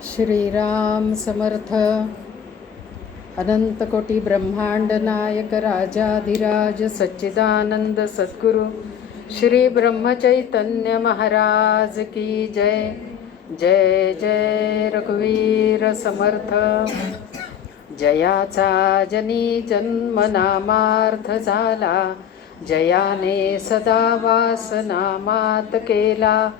श्रीराम समर्थ. अनंत कोटी ब्रह्मांड नायक राजाधिराज सच्चिदानंद सद्गुरु श्री ब्रह्मचैतन्य महाराज की जय. जय जय रघुवीर समर्थ. जयाचा जनी जन्म नामार्थ झाला, जयाने सदा वास नामात केला.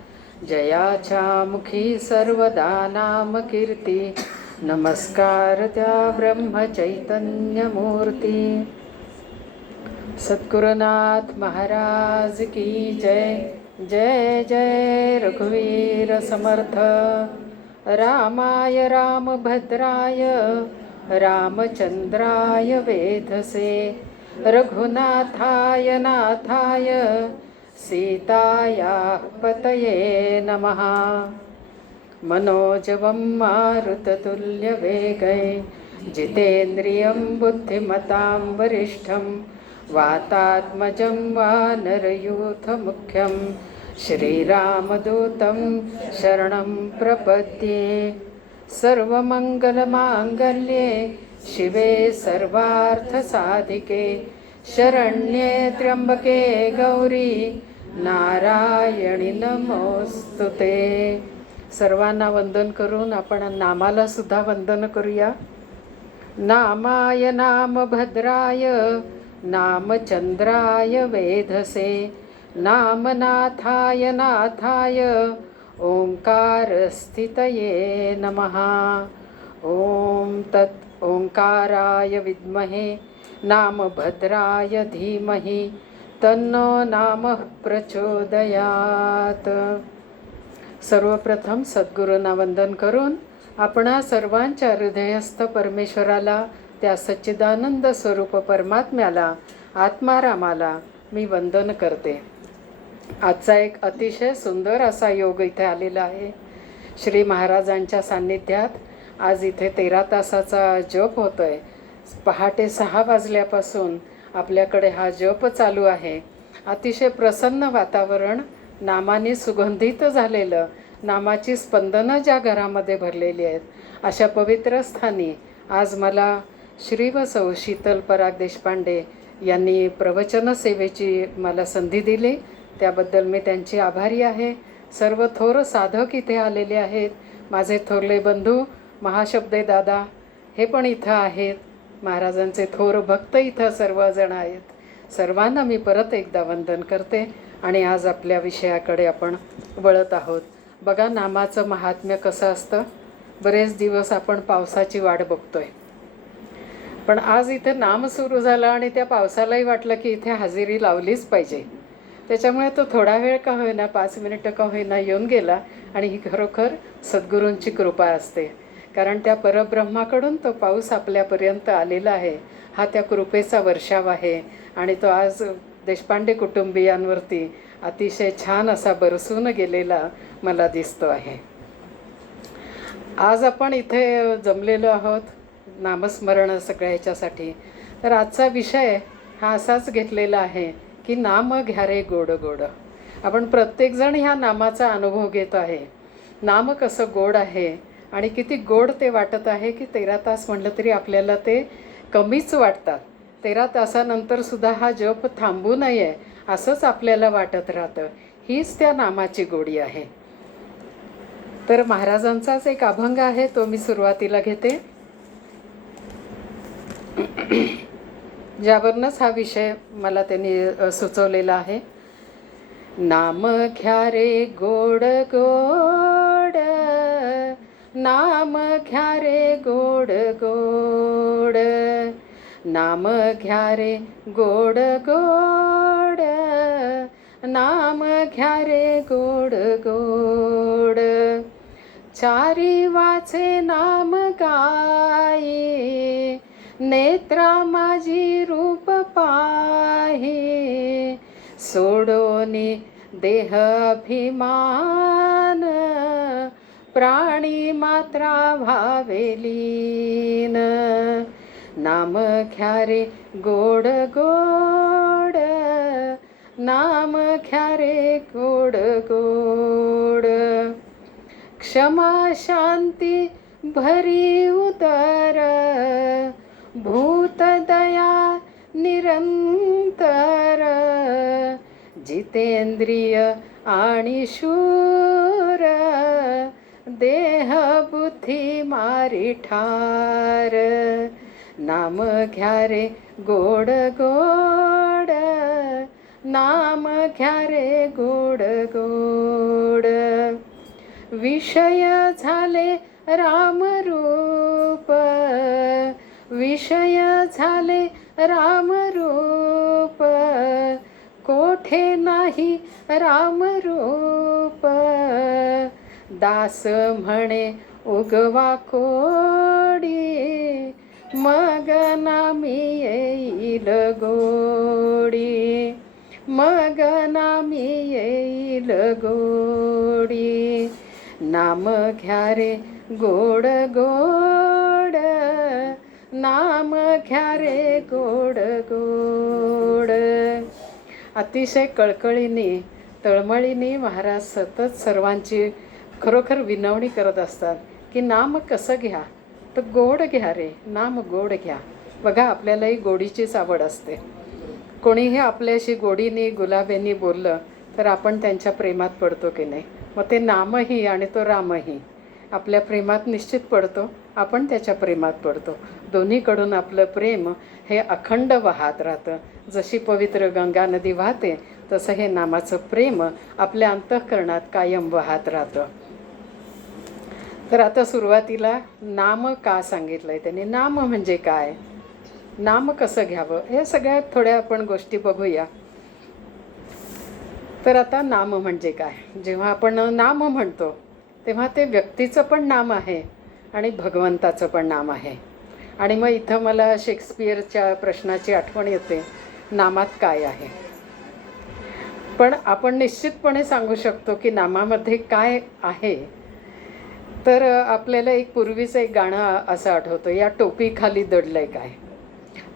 जयाच्या मुखी सर्वदा नाम कीर्ती, नमस्कार त्या ब्रह्म चैतन्य मूर्ती. सद्गुरुनाथ महाराज की जय. जय जय रघुवीर समर्थ. रामाय रामभद्राय रामचंद्राय वेधसे, रघुनाथाय नाथाय सीताया पतये नमः. मनोजवं मारुततुल्यवेगै जितेन्द्रियं बुद्धिमतां वरिष्ठं, वातात्मजं वानरयूथमुख्यं श्रीरामदूतं शरणं प्रपद्ये. सर्वमङ्गलमाङ्गल्ये शिवे सर्वार्थसाधिके, शरण्ये त्र्यंबके गौरी नारायणी नमोस्तुते. सर्वांना वंदन करून आपण नामाला सुद्धा वंदन करूया. नामाय नामभद्राय नामचंद्राय वेधसे, नामनाथाय नाथाय ओंकार स्थितये नमः. ओम तत् ओंकाराय विद्महे नामभद्राय धीमहि तन्नो नामः प्रचोदयात. सर्वप्रथम सद्गुरूंना वंदन करून आपणा सर्वांच्या हृदयस्थ परमेश्वराला, त्या सच्चिदानंद स्वरूप परमात्म्याला, आत्मारामाला मी वंदन करते. आजचा एक अतिशय सुंदर असा योग इथे आलेला आहे. श्री महाराजांच्या सान्निध्यात आज इथे 13 तासाचा जप होतोय. पहाटे 6 वाजल्यापासून आपल्याकडे हा जप चालू आहे. अतिशय प्रसन्न वातावरण, नामाने सुगंधित झालेलं, नामाची स्पंदनं ज्या घरामध्ये भरलेली आहेत, अशा पवित्र स्थानी आज मला श्री व सौ शीतल पराग देशपांडे यांनी प्रवचन सेवेची मला संधी दिली. त्याबद्दल मी त्यांची आभारी आहे. सर्व थोर साधक इथे आलेले आहेत. माझे थोरले बंधू महाशब्दे दादा हे पण इथं आहेत. महाराजांचे थोर भक्त इथं सर्वजण आहेत. सर्वांना मी परत एकदा वंदन करते आणि आज आपल्या विषयाकडे आपण वळत आहोत. बघा नामाचं महात्म्य कसं असतं. बरेच दिवस आपण पावसाची वाट बघतोय, पण आज इथे नाम सुरू झालं आणि त्या पावसालाही वाटलं की इथे हजेरी लावलीच पाहिजे. त्याच्यामुळे तो थोडा वेळ का होईना, 5 मिनिटं का होईना येऊन गेला. आणि ही खरोखर सद्गुरूंची कृपा असते, कारण त्या परब्रह्माकडून तो पाऊस आपल्यापर्यंत आलेला आहे. हा त्या कृपेचा वर्षाव आहे आणि तो आज देशपांडे कुटुंबियांवरती अतिशय छान असा बरसून गेलेला मला दिसतो आहे. आज आपण इथे जमलेलो आहोत नामस्मरण सगळ्या ह्याच्यासाठी. तर आजचा विषय हा असाच घेतलेला आहे की नाम घ्या रे गोड गोड. आपण प्रत्येकजण ह्या नामाचा अनुभव घेत आहे. नाम कसं गोड आहे आणि किती गोड ते वाटत आहे की 13 तास म्हटलं तरी आपल्याला ते कमीच वाटतात. 13 तासानंतर सुद्धा हा जप थांबू नये असंच आपल्याला वाटत राहतं. हीच त्या नामाची गोडी आहे. तर महाराजांचाच एक अभंग आहे, तो मी सुरुवातीला घेते, ज्यावरूनच हा विषय मला त्यांनी सुचवलेला आहे. नाम घ्या रे गोड गोड, नाम घ्या रे गोड गोड, नाम घ्या रे गोड गोड, नाम घ्या रे गोड गोड. चारी वाचे नाम गाई, नेत्रा माझी रूप पाहे. सोडोनी देह अभिमान, प्राणी मात्रा भावेलीन. नाम घ्या रे गोड गोड, नाम घ्या रे गोड गोड. क्षमा शांती भरी उदर, भूतदया निरंतर, जितेंद्रिय आणि शूर, देह बुद्धी मारी ठार, नाम घ्या रे गोड गोड, नाम घ्या रे गोड गोड, विषय झाले रामरूप, विषय झाले रामरूप, कोठे नाही रामरूप, दास म्हणे उगवा कोडी, मग नामी येईल गोडी, मग नामी येईल गोडी, नाम घ्या रे गोड गोड, नाम घ्या रे गोड गोड. अतिशय कळकळीने तळमळीने महाराज सतत सर्वांची खरोखर विनवणी करत असतात की नाम कसं घ्या, तर गोड घ्या रे, नाम गोड घ्या. बघा, आपल्यालाही गोडीचीच आवड असते. कोणीही आपल्याशी गोडीने गुलाबेनी बोललं तर आपण त्यांच्या प्रेमात पडतो की नाही. मग ते नामही आणि तो रामही आपल्या प्रेमात निश्चित पडतो, आपण त्याच्या प्रेमात पडतो. दोन्हीकडून आपलं प्रेम हे अखंड वाहत राहतं. जशी पवित्र गंगा नदी वाहते तसं हे नामाचं प्रेम आपल्या अंतःकरणात कायम वाहत राहतं. तर आता सुरुवातीला नाम का सांगितलं आहे त्यांनी, नाम म्हणजे काय, नाम कसं घ्यावं, हे सगळ्यात थोड्या आपण गोष्टी बघूया. तर आता नाम म्हणजे काय. जेव्हा आपण नाम म्हणतो तेव्हा ते व्यक्तीचं पण नाम आहे आणि भगवंताचं पण नाम आहे. आणि मग इथं मला शेक्सपियरच्या प्रश्नाची आठवण येते, नामात काय आहे. पण आपण निश्चितपणे सांगू शकतो की नामामध्ये काय आहे. तर आपल्याला एक पूर्वीचं एक गाणं असं आठवतं, या टोपीखाली दडलंय काय.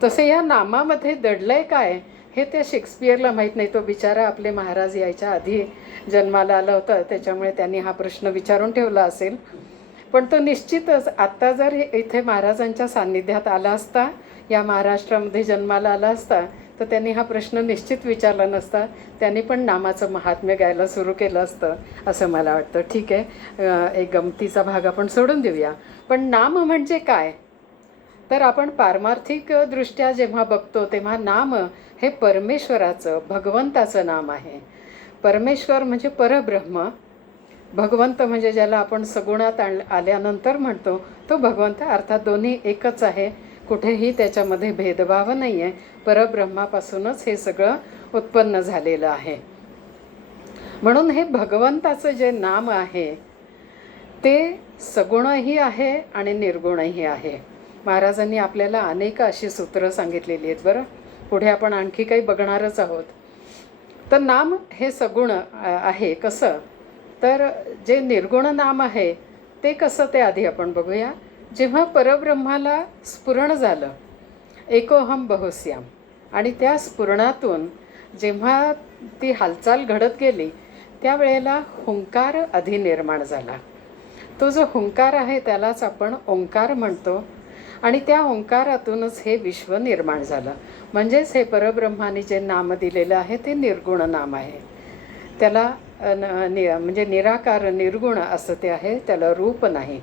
तसं या नामामध्ये दडलंय काय हे त्या शेक्सपियरला माहीत नाही. तो बिचारा आपले महाराज यायच्या आधी जन्माला आला होता, त्याच्यामुळे त्यांनी हा प्रश्न विचारून ठेवला असेल. पण तो निश्चितच आत्ता जर इथे महाराजांच्या सान्निध्यात आला असता, या महाराष्ट्रामध्ये जन्माला आला असता, तर त्यांनी हा प्रश्न निश्चित विचारला नसता. त्यांनी पण नामाचं महात्म्य गायला सुरू केलं असतं असं मला वाटतं. ठीक आहे, एक गमतीचा भाग आपण सोडून देऊया. पण नाम म्हणजे काय, तर आपण पारमार्थिक दृष्ट्या जेव्हा बघतो तेव्हा नाम हे परमेश्वराचं, भगवंताचं नाम आहे. परमेश्वर म्हणजे परब्रह्म, भगवंत म्हणजे ज्याला आपण सगुणात आल्यानंतर म्हणतो तो भगवंत. अर्थात दोन्ही एकच आहे, कुठेही त्याच्यामध्ये भेदभाव नाही आहे. परब्रह्मापासूनच हे सगळं उत्पन्न झालेलं आहे. म्हणून हे भगवंताचं जे नाम आहे ते सगुणही आहे आणि निर्गुणही आहे. महाराजांनी आपल्याला अनेक अशी सूत्रं सांगितलेली आहेत. बरं, पुढे आपण आणखी काही बघणारच आहोत. तर नाम हे सगुण आहे. कसं, तर जे निर्गुण नाम आहे ते कसं ते आधी आपण बघूया. जेव्हा परब्रह्माला स्फुरण झालं, एकोहम बहुश्याम, आणि त्या स्फुरणातून जेव्हा ती हालचाल घडत गेली त्यावेळेला हुंकार आधी निर्माण झाला. तो जो हुंकार आहे त्यालाच आपण ओंकार म्हणतो. आणि त्या ओंकारातूनच हे विश्व निर्माण झालं. म्हणजेच हे परब्रह्माने जे नाम दिलेलं आहे ते निर्गुण नाम आहे. त्याला म्हणजे निराकार निर्गुण असं ते आहे, त्याला रूप नाही.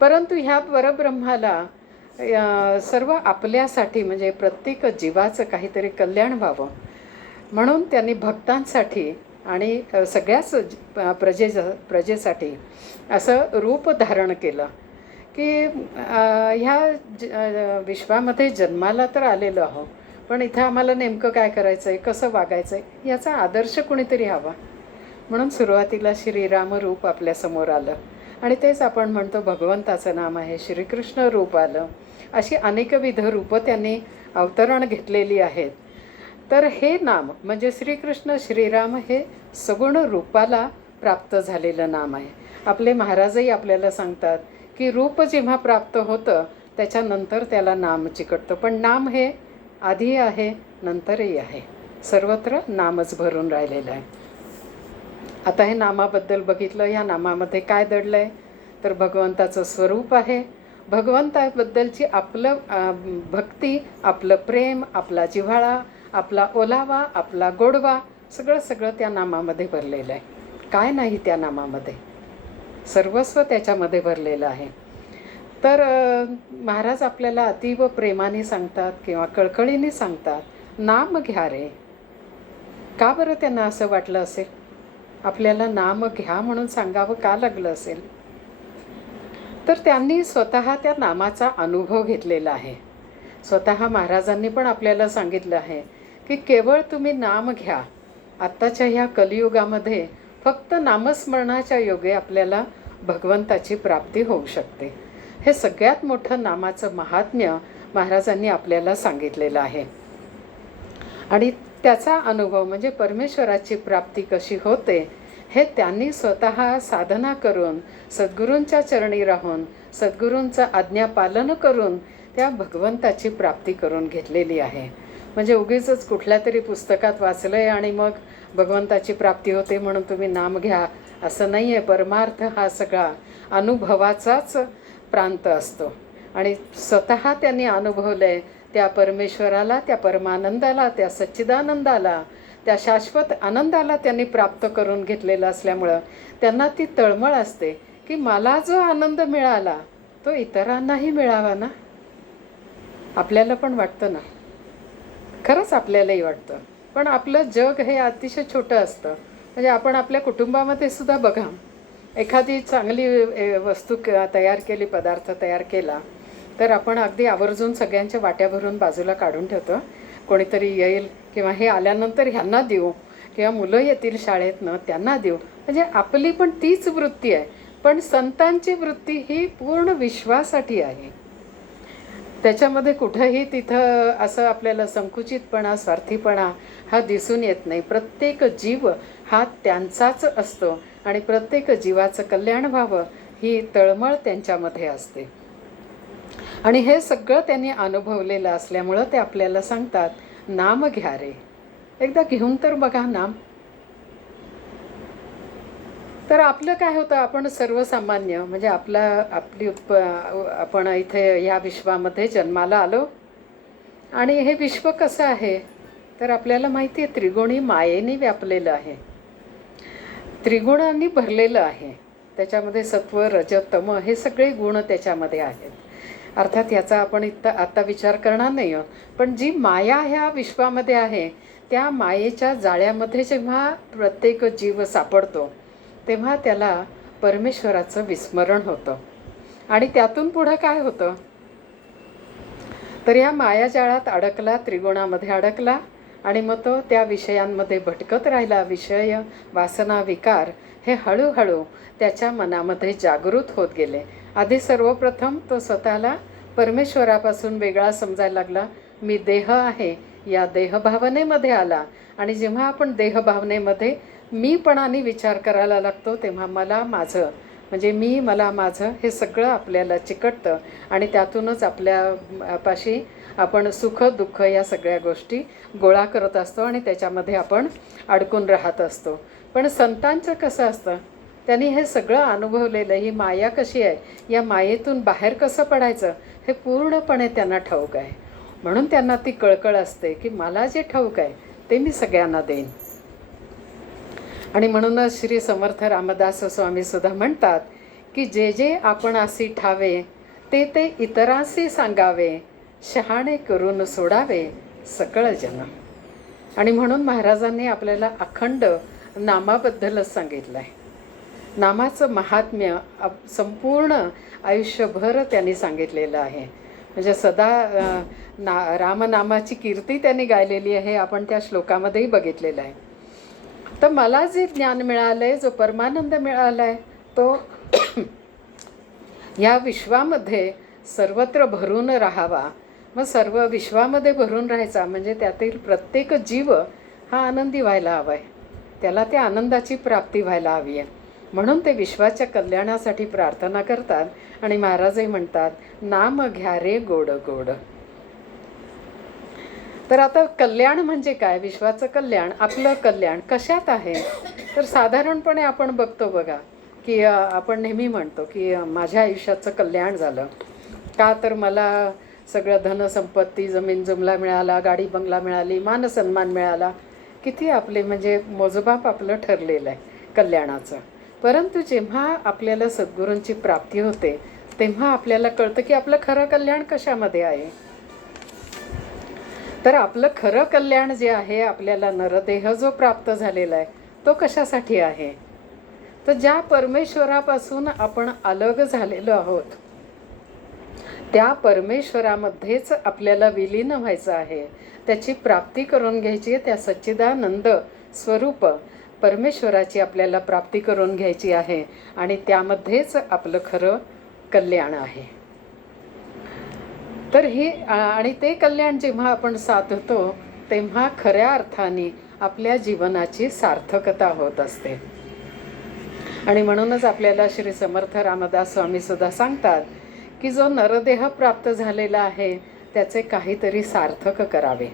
परंतु ह्या परब्रह्माला सर्व आपल्यासाठी म्हणजे प्रत्येक जीवाचं काहीतरी कल्याण व्हावं म्हणून त्यांनी भक्तांसाठी आणि सगळ्याच प्रजेसाठी असं रूप धारण केलं की ह्या विश्वामध्ये जन्माला तर आलेलो आहो, पण इथं आम्हाला नेमकं काय करायचं आहे, कसं वागायचं आहे, याचा आदर्श कुणीतरी हवा. म्हणून सुरुवातीला श्रीराम रूप आपल्यासमोर आलं आणि तेच आपण म्हणतो भगवंताचं नाम आहे. श्रीकृष्ण रूप आलं. अशी अनेकविध रूपं त्यांनी अवतरण घेतलेली आहेत. तर हे नाम म्हणजे श्रीकृष्ण श्रीराम हे सगुण रूपाला प्राप्त झालेलं नाम आहे. आपले महाराजही आपल्याला सांगतात की रूप जेव्हा प्राप्त होतं त्याच्यानंतर त्याला नाम चिकटतं. पण नाम हे आधी आहे नंतरही आहे, सर्वत्र नामच भरून राहिलेलं आहे. आता हे नामाबद्दल बघितलं. या नामामध्ये काय दडलं आहे तर भगवंताचं स्वरूप आहे. भगवंताबद्दलची आपलं भक्ती, आपलं प्रेम, आपला जिव्हाळा, आपला ओलावा, आपला गोडवा सगळं त्या नामामध्ये भरलेलं आहे. काय नाही त्या नामामध्ये, सर्वस्व त्याच्यामध्ये भरलेलं आहे. तर महाराज आपल्याला अतीव प्रेमाने सांगतात किंवा कळकळीने सांगतात, नाम घ्या रे. का बरं त्यांना असं वाटलं असेल? आपल्याला नाम घ्या म्हणून सांगावं का लागलं असेल? तर त्यांनी स्वतः त्या नामाचा अनुभव घेतलेला आहे. स्वतः महाराजांनी पण आपल्याला सांगितलं आहे की केवळ तुम्ही नाम घ्या. आत्ताच्या ह्या कलियुगामध्ये फक्त नामस्मरणाच्या योगे आपल्याला भगवंताची प्राप्ती होऊ शकते. हे सगळ्यात मोठं नामाचं महात्म्य महाराजांनी आपल्याला सांगितलेलं आहे. आणि त्याचा अनुभव म्हणजे परमेश्वराची प्राप्ती कशी होते हे त्यांनी स्वतः साधना करून, सद्गुरूंच्या चरणी राहून, सद्गुरूंचं आज्ञापालन करून त्या भगवंताची प्राप्ती करून घेतलेली आहे. म्हणजे उगीचच कुठल्या तरी पुस्तकात वाचलं आहे आणि मग भगवंताची प्राप्ती होते म्हणून तुम्ही नाम घ्या असं नाही आहे. परमार्थ हा सगळा अनुभवाचाच प्रांत असतो आणि स्वतः त्यांनी अनुभवलं आहे त्या परमेश्वराला, त्या परमानंदाला, त्या सच्चिदानंदाला, त्या शाश्वत आनंदाला त्यांनी प्राप्त करून घेतलेलं असल्यामुळं त्यांना ती तळमळ असते की मला जो आनंद मिळाला तो इतरांनाही मिळावा ना. आपल्याला पण वाटतं ना, खरंच आपल्यालाही वाटतं. पण आपलं जग हे अतिशय छोटं असतं. म्हणजे आपण आपल्या कुटुंबामध्ये सुद्धा बघा, एखादी चांगली वस्तू तयार केली, पदार्थ तयार केला तर आपण अगदी आवर्जून सगळ्यांच्या वाट्या भरून बाजूला काढून ठेवतो. कोणीतरी येईल किंवा हे आल्यानंतर ह्यांना देऊ किंवा मुलं येतील शाळेतनं त्यांना देऊ. म्हणजे आपली पण तीच वृत्ती आहे. पण संतांची वृत्ती ही पूर्ण विश्वासाठी आहे. त्याच्यामध्ये कुठंही तिथं असं आपल्याला संकुचितपणा, स्वार्थीपणा हा दिसून येत नाही. प्रत्येक जीव हा त्यांचाच असतो आणि प्रत्येक जीवाचं कल्याण व्हावं ही तळमळ त्यांच्यामध्ये असते. आणि हे सगळं त्यांनी अनुभवलेलं असल्यामुळं ते आपल्याला सांगतात, नाम घ्या रे. एकदा घेऊन तर बघा नाम. तर आपलं काय होतं, आपण सर्वसामान्य म्हणजे आपण इथे या विश्वामध्ये जन्माला आलो. आणि हे विश्व कसं आहे तर आपल्याला माहिती आहे त्रिगुणी मायेने व्यापलेलं आहे, त्रिगुणांनी भरलेलं आहे. त्याच्यामध्ये सत्व, रज, तम हे सगळे गुण त्याच्यामध्ये आहेत. अर्थात याचा आपण आता विचार करणार नाही आहोत. पण जी माया ह्या विश्वामध्ये आहे त्या मायेच्या जाळ्यामध्ये जेव्हा प्रत्येक जीव सापडतो तेव्हा त्याला परमेश्वराचं विस्मरण होतं. आणि त्यातून पुढं काय होतं तर या मायाजाळात अडकला, त्रिगुणामध्ये अडकला आणि मग तो त्या विषयांमध्ये भटकत राहिला. विषय, वासना, विकार हे हळूहळू त्याच्या मनामध्ये जागृत होत गेले. आधी सर्वप्रथम तो स्वतःला परमेश्वरापासून वेगळा समजायला लागला. मी देह आहे या देहभावनेमध्ये आला. आणि जेव्हा आपण देहभावनेमध्ये मीपणाने विचार करायला लागतो तेव्हा मला माझं म्हणजे मी, मला, माझं हे सगळं आपल्याला चिकटतं आणि त्यातूनच आपल्यापाशी आपण सुख दुःख या सगळ्या गोष्टी गोळा करत असतो आणि त्याच्यामध्ये आपण अडकून राहत असतो. पण संतांचं कसं असतं, त्यांनी हे सगळं अनुभवलेलं, ही माया कशी आहे, या मायेतून बाहेर कसं पडायचं हे पूर्णपणे त्यांना ठाऊक आहे. म्हणून त्यांना ती कळकळ असते की मला जे ठाऊक आहे ते मी सगळ्यांना देईन. आणि म्हणूनच श्री समर्थ रामदास स्वामीसुद्धा म्हणतात की जे जे आपणासी ठावे ते ते इतरांसी सांगावे, शहाणे करून सोडावे सकळ जन. आणि म्हणून महाराजांनी आपल्याला अखंड नामाबद्दलच सांगितलं आहे. नामाचं महात्म्य संपूर्ण आयुष्यभर त्यांनी सांगितलेलं आहे. म्हणजे सदा रामनामाची कीर्ती त्यांनी गायलेली आहे. आपण त्या श्लोकामध्येही बघितलेलं आहे. तर मला जे ज्ञान मिळालं आहे, जो परमानंद मिळाला आहे तो या विश्वामध्ये सर्वत्र भरून राहावा. मग सर्व विश्वामध्ये भरून राहायचा म्हणजे त्यातील प्रत्येक जीव हा आनंदी व्हायला हवा आहे, त्याला त्या आनंदाची प्राप्ती व्हायला हवी आहे. म्हणून ते विश्वाच्या कल्याणासाठी प्रार्थना करतात. आणि महाराजही म्हणतात, नाम घ्या रे गोड गोड. तर आता कल्याण म्हणजे काय? विश्वाचं कल्याण, आपलं कल्याण कशात आहे? तर साधारणपणे आपण बघतो बघा की आपण नेहमी म्हणतो की माझ्या आयुष्याचं कल्याण झालं का, तर मला सगळं धनसंपत्ती, जमीन जुमला मिळाला, गाडी बंगला मिळाली, मानसन्मान मिळाला. किती आपले म्हणजे मोजमाप आपलं ठरलेलं आहे कल्याणाचं. परंतु जेव्हा आपल्याला सद्गुरूंची प्राप्ती होते तेव्हा आपल्याला कळतं की आपलं खरं कल्याण कशामध्ये आहे. तर आपलं खरं कल्याण जे आहे, आपल्याला नरदेह जो प्राप्त झालेला आहे तो कशासाठी आहे? तर ज्या परमेश्वरापासून आपण अलग झालेलो आहोत त्या परमेश्वरामध्येच आपल्याला विलीन व्हायचं आहे, त्याची प्राप्ती करून घ्यायची आहे. त्या सच्चिदानंद स्वरूप परमेश्वराची आपल्याला प्राप्ती करून घ्यायची आहे आणि त्यामध्येच आपलं खरं कल्याण आहे. तर हे आणि ते कल्याण जेव्हा आपण साधतो तेव्हा खऱ्या अर्थाने आपल्या जीवनाची सार्थकता होत असते. आणि म्हणूनच आपल्याला श्री समर्थ रामदास स्वामी सुद्धा सांगतात की जो नरदेह प्राप्त झालेला आहे त्याचे काहीतरी सार्थक करावे.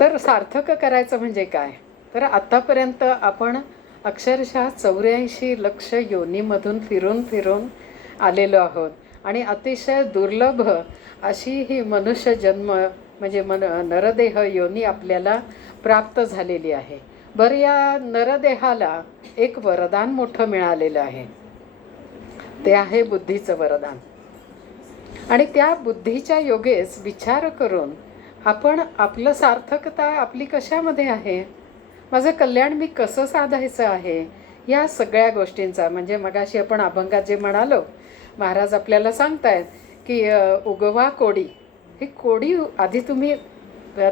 तर सार्थक करायचं म्हणजे काय? तर आतापर्यंत आपण अक्षरशः 84 लक्ष योनीमधून फिरून फिरून आलेलो आहोत आणि अतिशय दुर्लभ अशी ही मनुष्य जन्म म्हणजे नरदेह योनी आपल्याला प्राप्त झालेली आहे. बरं, या नरदेहाला एक वरदान मोठं मिळालेलं आहे, ते आहे बुद्धीचं वरदान. आणि त्या बुद्धीच्या योगेस विचार करून आपण आपलं सार्थकता आपली कशामध्ये आहे, माझं कल्याण मी कसं साधायचं आहे, या सगळ्या गोष्टींचा म्हणजे मगाशी आपण अभंगात जे म्हणालो, महाराज आपल्याला सांगतायत की उगवा कोडी. ही कोडी आधी तुम्ही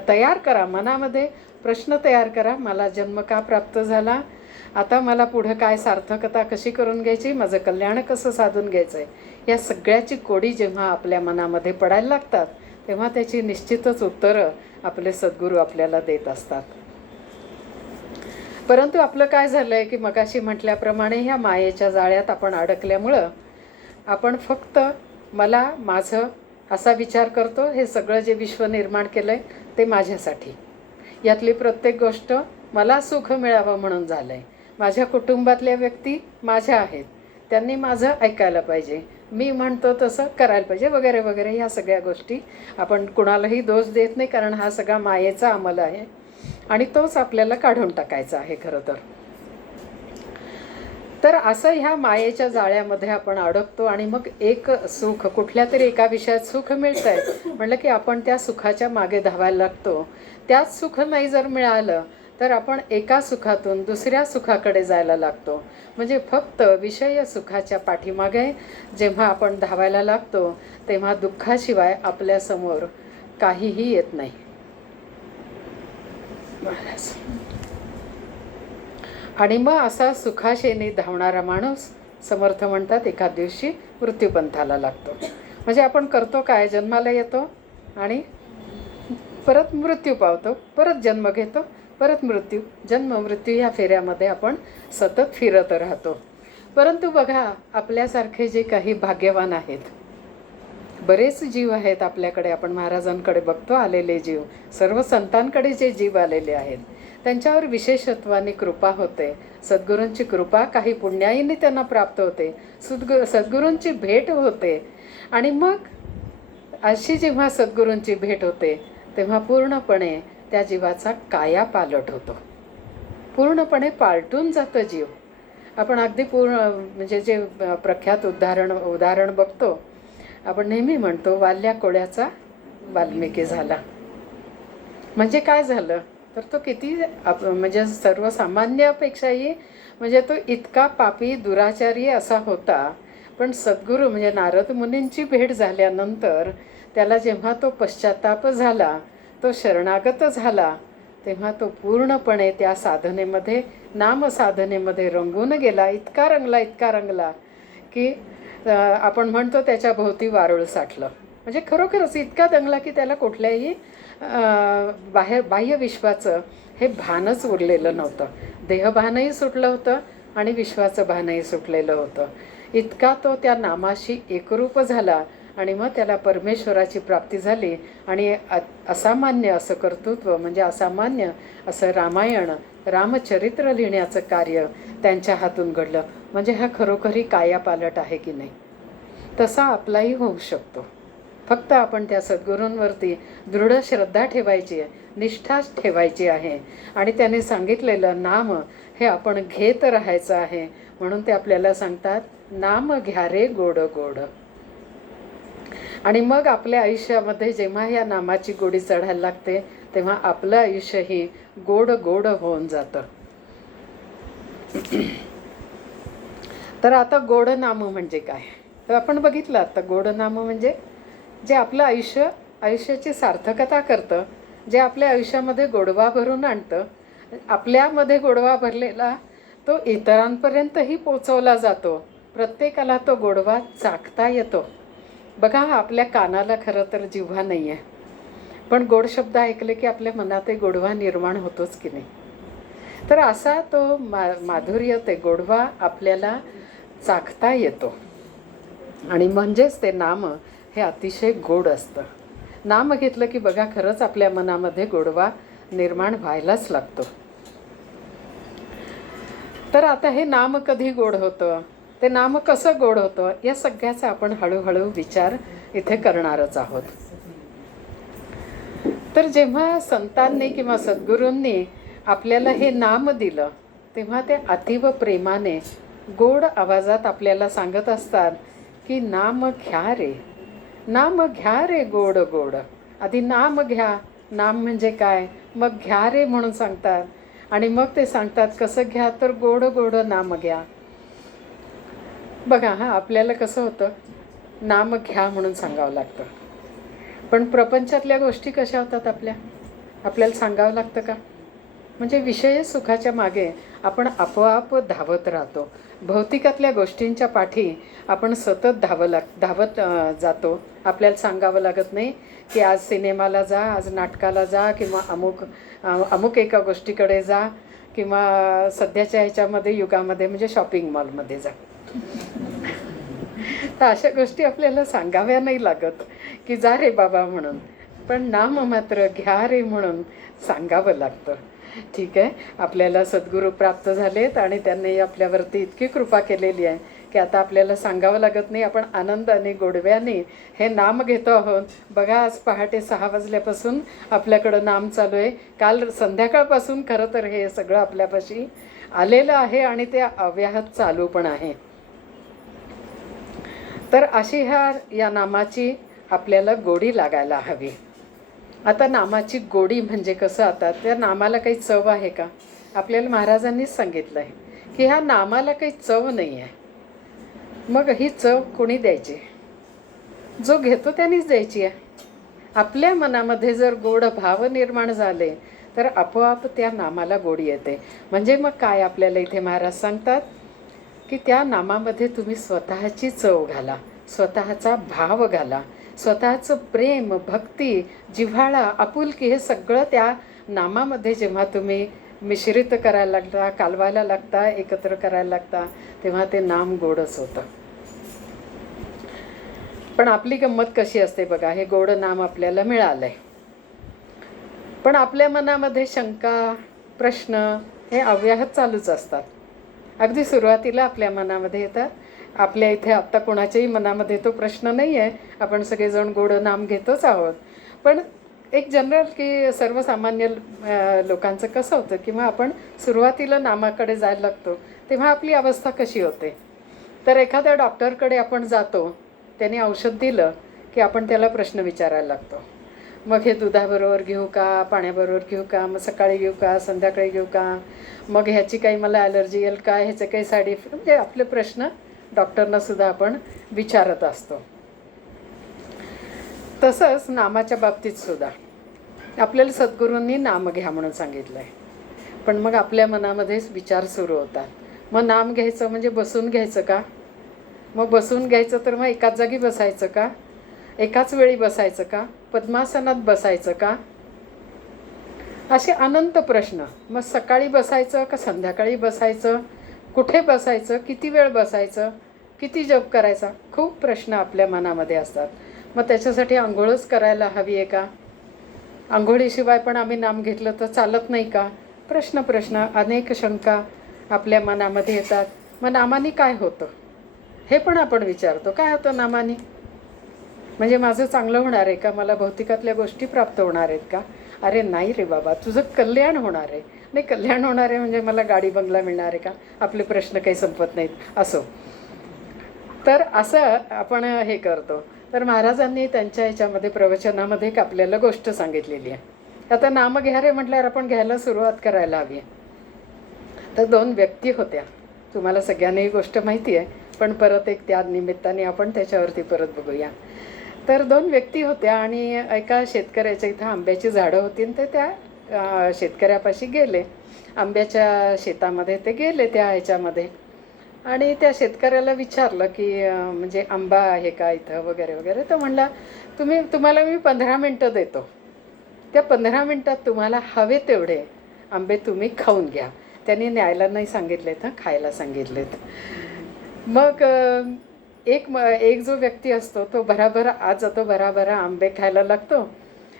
तयार करा, मनामध्ये प्रश्न तयार करा, मला जन्म का प्राप्त झाला, आता मला पुढं काय सार्थकता कशी करून घ्यायची, माझं कल्याण कसं साधून घ्यायचं आहे. या सगळ्याची कोडी जेव्हा आपल्या मनामध्ये पडायला लागतात तेव्हा त्याची निश्चितच उत्तरं आपले सद्गुरू आपल्याला देत असतात. परंतु आपलं काय झालं आहे की मगाशी म्हटल्याप्रमाणे ह्या मायेच्या जाळ्यात आपण अडकल्यामुळं आपण फक्त मला माझं असा विचार करतो. हे सगळं जे विश्व निर्माण केलं आहे ते माझ्यासाठी, यातली प्रत्येक गोष्ट मला सुख मिळावं म्हणून झालं आहे. माझ्या कुटुंबातल्या व्यक्ती माझ्या आहेत, त्यांनी माझं ऐकायला पाहिजे, मी म्हणतो तसं करायला पाहिजे वगैरे वगैरे. ह्या सगळ्या गोष्टी आपण कुणालाही दोष देत नाही, कारण हा सगळा मायेचा अंमल आहे आणि तोच आपल्याला काढून टाकायचा आहे खरं तर. तर असं ह्या मायेच्या जाळ्यामध्ये आपण अडकतो आणि मग एक सुख, कुठल्या तरी एका विषयात सुख मिळतं आहे म्हटलं की आपण त्या सुखाच्या मागे धावायला लागतो. त्याच सुख नाही जर मिळालं तर आपण एका सुखातून दुसऱ्या सुखाकडे जायला लागतो. म्हणजे फक्त विषय सुखाच्या पाठीमागे जेव्हा आपण धावायला लागतो तेव्हा दुःखाशिवाय आपल्यासमोर काहीही येत नाही. आणि मग असा सुखाशेने धावणारा माणूस समर्थ म्हणतात एका दिवशी मृत्यूपंथाला लागतो. म्हणजे आपण करतो काय, जन्माला येतो आणि परत मृत्यू पावतो, परत जन्म घेतो, परत मृत्यू, जन्म मृत्यू ह्या फेऱ्यामध्ये आपण सतत फिरत राहतो. परंतु बघा, आपल्यासारखे जे काही भाग्यवान आहेत, बरेच जीव आहेत आपल्याकडे, आपण महाराजांकडे बघतो आलेले जीव, सर्व संतांकडे जे जीव आलेले आहेत त्यांच्यावर विशेषत्वाने कृपा होते. सद्गुरूंची कृपा काही पुण्याईने त्यांना प्राप्त होते, सद्गुरूंची भेट होते. आणि मग अशी जेव्हा सद्गुरूंची भेट होते तेव्हा पूर्णपणे त्या जीवाचा काया पालट होतो, पूर्णपणे पालटून जातं जीव. आपण अगदी म्हणजे जे प्रख्यात उदाहरण बघतो, आपण नेहमी म्हणतो वाल्या कोड्याचा वाल्मिकी झाला. म्हणजे काय झालं तर तो किती म्हणजे सर्वसामान्यापेक्षाही म्हणजे तो इतका पापी दुराचारी असा होता. पण सद्गुरू म्हणजे नारद मुनींची भेट झाल्यानंतर त्याला जेव्हा तो पश्चाताप झाला, तो शरणागत झाला, तेव्हा तो पूर्णपणे त्या साधनेमध्ये, नामसाधनेमध्ये रंगून गेला. इतका रंगला की आपण म्हणतो त्याच्या भोवती वारुळ साठलं. म्हणजे खरोखरच इतका दंगला की त्याला कुठल्याही बाह्य विश्वाचं हे भानच उरलेलं नव्हतं. देहभानही सुटलं होतं आणि विश्वाचं भानही सुटलेलं होतं. इतका तो त्या नामाशी एकरूप झाला आणि मग त्याला परमेश्वराची प्राप्ती झाली आणि असामान्य असं कर्तृत्व म्हणजे असामान्य असं रामायण रामचरित्र लिहिण्याचं कार्य त्यांच्या हातून घडलं. म्हणजे हा खरोखरी कायापालट आहे की नाही? तसा आपलाही होऊ शकतो. फक्त आपण त्या सद्गुरूंवरती दृढ श्रद्धा ठेवायची आहे, निष्ठाच ठेवायची आहे. आणि त्याने सांगितलेलं नाम हे आपण घेत राहायचं आहे. म्हणून ते आपल्याला सांगतात, नाम घ्या रे गोड गोड. आणि मग आपल्या आयुष्यामध्ये जेव्हा या नामाची गोडी चढायला लागते तेव्हा आपलं आयुष्यही गोड गोड होऊन जातं. तर आता गोड नाम म्हणजे काय? तर आपण बघितलं आता गोड नाम म्हणजे जे आपलं आयुष्याची सार्थकता करतं, जे आपल्या आयुष्यामध्ये गोडवा भरून आणतं. आपल्यामध्ये गोडवा भरलेला तो इतरांपर्यंतही पोचवला जातो. प्रत्येकाला तो गोडवा चाखता येतो. बघा, आपल्या कानाला खरं तर जिव्हा नाही आहे, पण गोड शब्द ऐकले की आपल्या मनातही गोडवा निर्माण होतोच की नाही? तर असा तो माधुर्य, ते गोडवा आपल्याला चाखता येतो. आणि म्हणजेच ते नाम हे अतिशय गोड असतं. नाम घेतलं की बघा, खरंच आपल्या मनामध्ये गोडवा निर्माण व्हायलाच लागतो. तर आता हे नाम कधी गोड होतं, ते नाम कसं गोड होतं, या सगळ्याचा आपण हळूहळू विचार इथे करणारच आहोत. तर जेव्हा संतांनी किंवा सद्गुरूंनी आपल्याला हे नाम दिलं तेव्हा ते अतीव प्रेमाने गोड आवाजात आपल्याला सांगत असतात की नाम घ्या रे, नाम घ्या रे गोड गोड. आधी नाम घ्या, नाम म्हणजे काय, मग घ्या रे म्हणून सांगतात. आणि मग ते सांगतात कसं घ्या, तर गोड गोड नाम घ्या. बघा, आपल्याला कसं होतं, नाम घ्या म्हणून सांगावं लागतं. पण प्रपंचातल्या गोष्टी कशा होतात, आपल्याला सांगावं लागतं का? म्हणजे विषय सुखाच्या मागे आपण आपोआप धावत राहतो. भौतिकातल्या गोष्टींच्या पाठी आपण सतत धावत जातो. आपल्याला सांगावं लागत नाही की आज सिनेमाला जा, आज नाटकाला जा, किंवा अमुक एका गोष्टीकडे जा, किंवा सध्याच्या ह्याच्यामध्ये युगामध्ये म्हणजे शॉपिंग मॉलमध्ये जा. तर अशा गोष्टी आपल्याला सांगाव्या नाही लागत की जा रे बाबा म्हणून. पण नाम मात्र घ्या रे म्हणून सांगावं लागतं. ठीक आहे, आपल्याला सद्गुरू प्राप्त झालेत आणि त्यांनी आपल्यावरती इतकी कृपा केलेली आहे की आता आपल्याला सांगावं लागत नाही. आपण आनंदाने गोडव्याने हे नाम घेतो आहोत. बघा, आज पहाटे 6 वाजल्यापासून आपल्याकडं नाम चालू आहे. काल संध्याकाळपासून खरं तर हे सगळं आपल्यापाशी आलेलं आहे आणि ते अव्याहत चालू पण आहे. तर अशी या नामाची आपल्याला गोडी लागायला हवी. आता नामाची गोडी म्हणजे कसं, आता त्या नामाला काही चव आहे का? आपल्याला महाराजांनीच सांगितलं आहे की ह्या नामाला काही चव नाही आहे. मग ही चव कोणी द्यायची? जो घेतो त्यानेच द्यायची आहे. आपल्या मनामध्ये जर गोड भाव निर्माण झाले तर आपोआप त्या नामाला गोडी येते. म्हणजे मग काय आपल्याला इथे महाराज सांगतात की त्या नामामध्ये तुम्ही स्वतःची चव घाला, स्वतःचा भाव घाला, स्वतःचं प्रेम, भक्ती, जिव्हाळा, आपुलकी हे सगळं त्या नामामध्ये जेव्हा तुम्ही मिश्रित करायला लागता, कालवायला लागता, एकत्र करायला लागता, तेव्हा ते नाम गोडच होतं. पण आपली गंमत कशी असते बघा, हे गोड नाम आपल्याला मिळालं आहे, पण आपल्या मनामध्ये शंका, प्रश्न हे अव्याहत चालूच असतात. अगदी सुरुवातीला आपल्या मनामध्ये येतात. आपल्या इथे आत्ता कोणाच्याही मनामध्ये तो प्रश्न नाही आहे. आपण सगळेजण गोड नाम घेतोच आहोत. पण एक जनरल की सर्वसामान्य लोकांचं कसं होतं, किंवा आपण सुरुवातीला नामाकडे जायला लागतो तेव्हा आपली अवस्था कशी होते. तर एखाद्या डॉक्टरकडे आपण जातो, त्याने औषध दिलं की आपण त्याला प्रश्न विचारायला लागतो. मग हे दुधाबरोबर घेऊ का, पाण्याबरोबर घेऊ का, मग सकाळी घेऊ का, संध्याकाळी घेऊ का, मग ह्याची काही मला ॲलर्जी येईल का, ह्याचे काही साईड इफेक्ट, म्हणजे आपले प्रश्न डॉक्टरनासुद्धा आपण विचारत असतो. तसंच नामाच्या बाबतीत सुद्धा आपल्याला सद्गुरूंनी नाम घ्या म्हणून सांगितलं आहे. पण मग आपल्या मनामध्येच विचार सुरू होतात. मग नाम घ्यायचं म्हणजे बसून घ्यायचं का? मग बसून घ्यायचं तर मग एकाच जागी बसायचं का? एकाच वेळी बसायचं का? पद्मासनात बसायचं का? असे अनंत प्रश्न. मग सकाळी बसायचं का संध्याकाळी बसायचं? कुठे बसायचं? किती वेळ बसायचं? किती जप करायचा, खूप प्रश्न आपल्या मनामध्ये असतात. मग त्याच्यासाठी आंघोळच करायला हवी आहे का? आंघोळीशिवाय पण आम्ही नाम घेतलं तर चालत नाही का? प्रश्न अनेक शंका आपल्या मनामध्ये येतात. मग नामाने काय होतं हे पण आपण विचारतो. काय होतं नामाने? म्हणजे माझं चांगलं होणार आहे का? मला भौतिकातल्या गोष्टी प्राप्त होणार आहेत का? अरे नाही रे बाबा, तुझं कल्याण होणार आहे. नाही, कल्याण होणार आहे म्हणजे मला गाडी बंगला मिळणार आहे का? आपले प्रश्न काही संपत नाहीत असो. तर असं आपण हे करतो. तर महाराजांनी त्यांच्या ह्याच्यामध्ये प्रवचनामध्ये एक आपल्याला गोष्ट सांगितलेली आहे. आता नाम घ्या रे म्हटल्यावर आपण घ्यायला सुरुवात करायला हवी आहे. तर 2 व्यक्ती होत्या. तुम्हाला सगळ्यांना ही गोष्ट माहिती आहे, पण परत एक त्या निमित्ताने आपण त्याच्यावरती परत बघूया. तर 2 व्यक्ती होत्या आणि एका शेतकऱ्याच्या इथं आंब्याची झाडं होती आणि ते त्या शेतकऱ्यापाशी गेले. आंब्याच्या शेतामध्ये ते गेले त्या ह्याच्यामध्ये आणि त्या शेतकऱ्याला विचारलं की म्हणजे आंबा आहे का इथं वगैरे वगैरे. तर म्हणला तुम्हाला मी 15 मिनटं देतो. त्या 15 मिनटात तुम्हाला हवे तेवढे आंबे तुम्ही खाऊन घ्या. त्यांनी न्यायला नाही सांगितलेत, खायला सांगितलेत. मग एक जो व्यक्ती असतो तो भराभरा आज जातो, भराभरा आंबे खायला लागतो.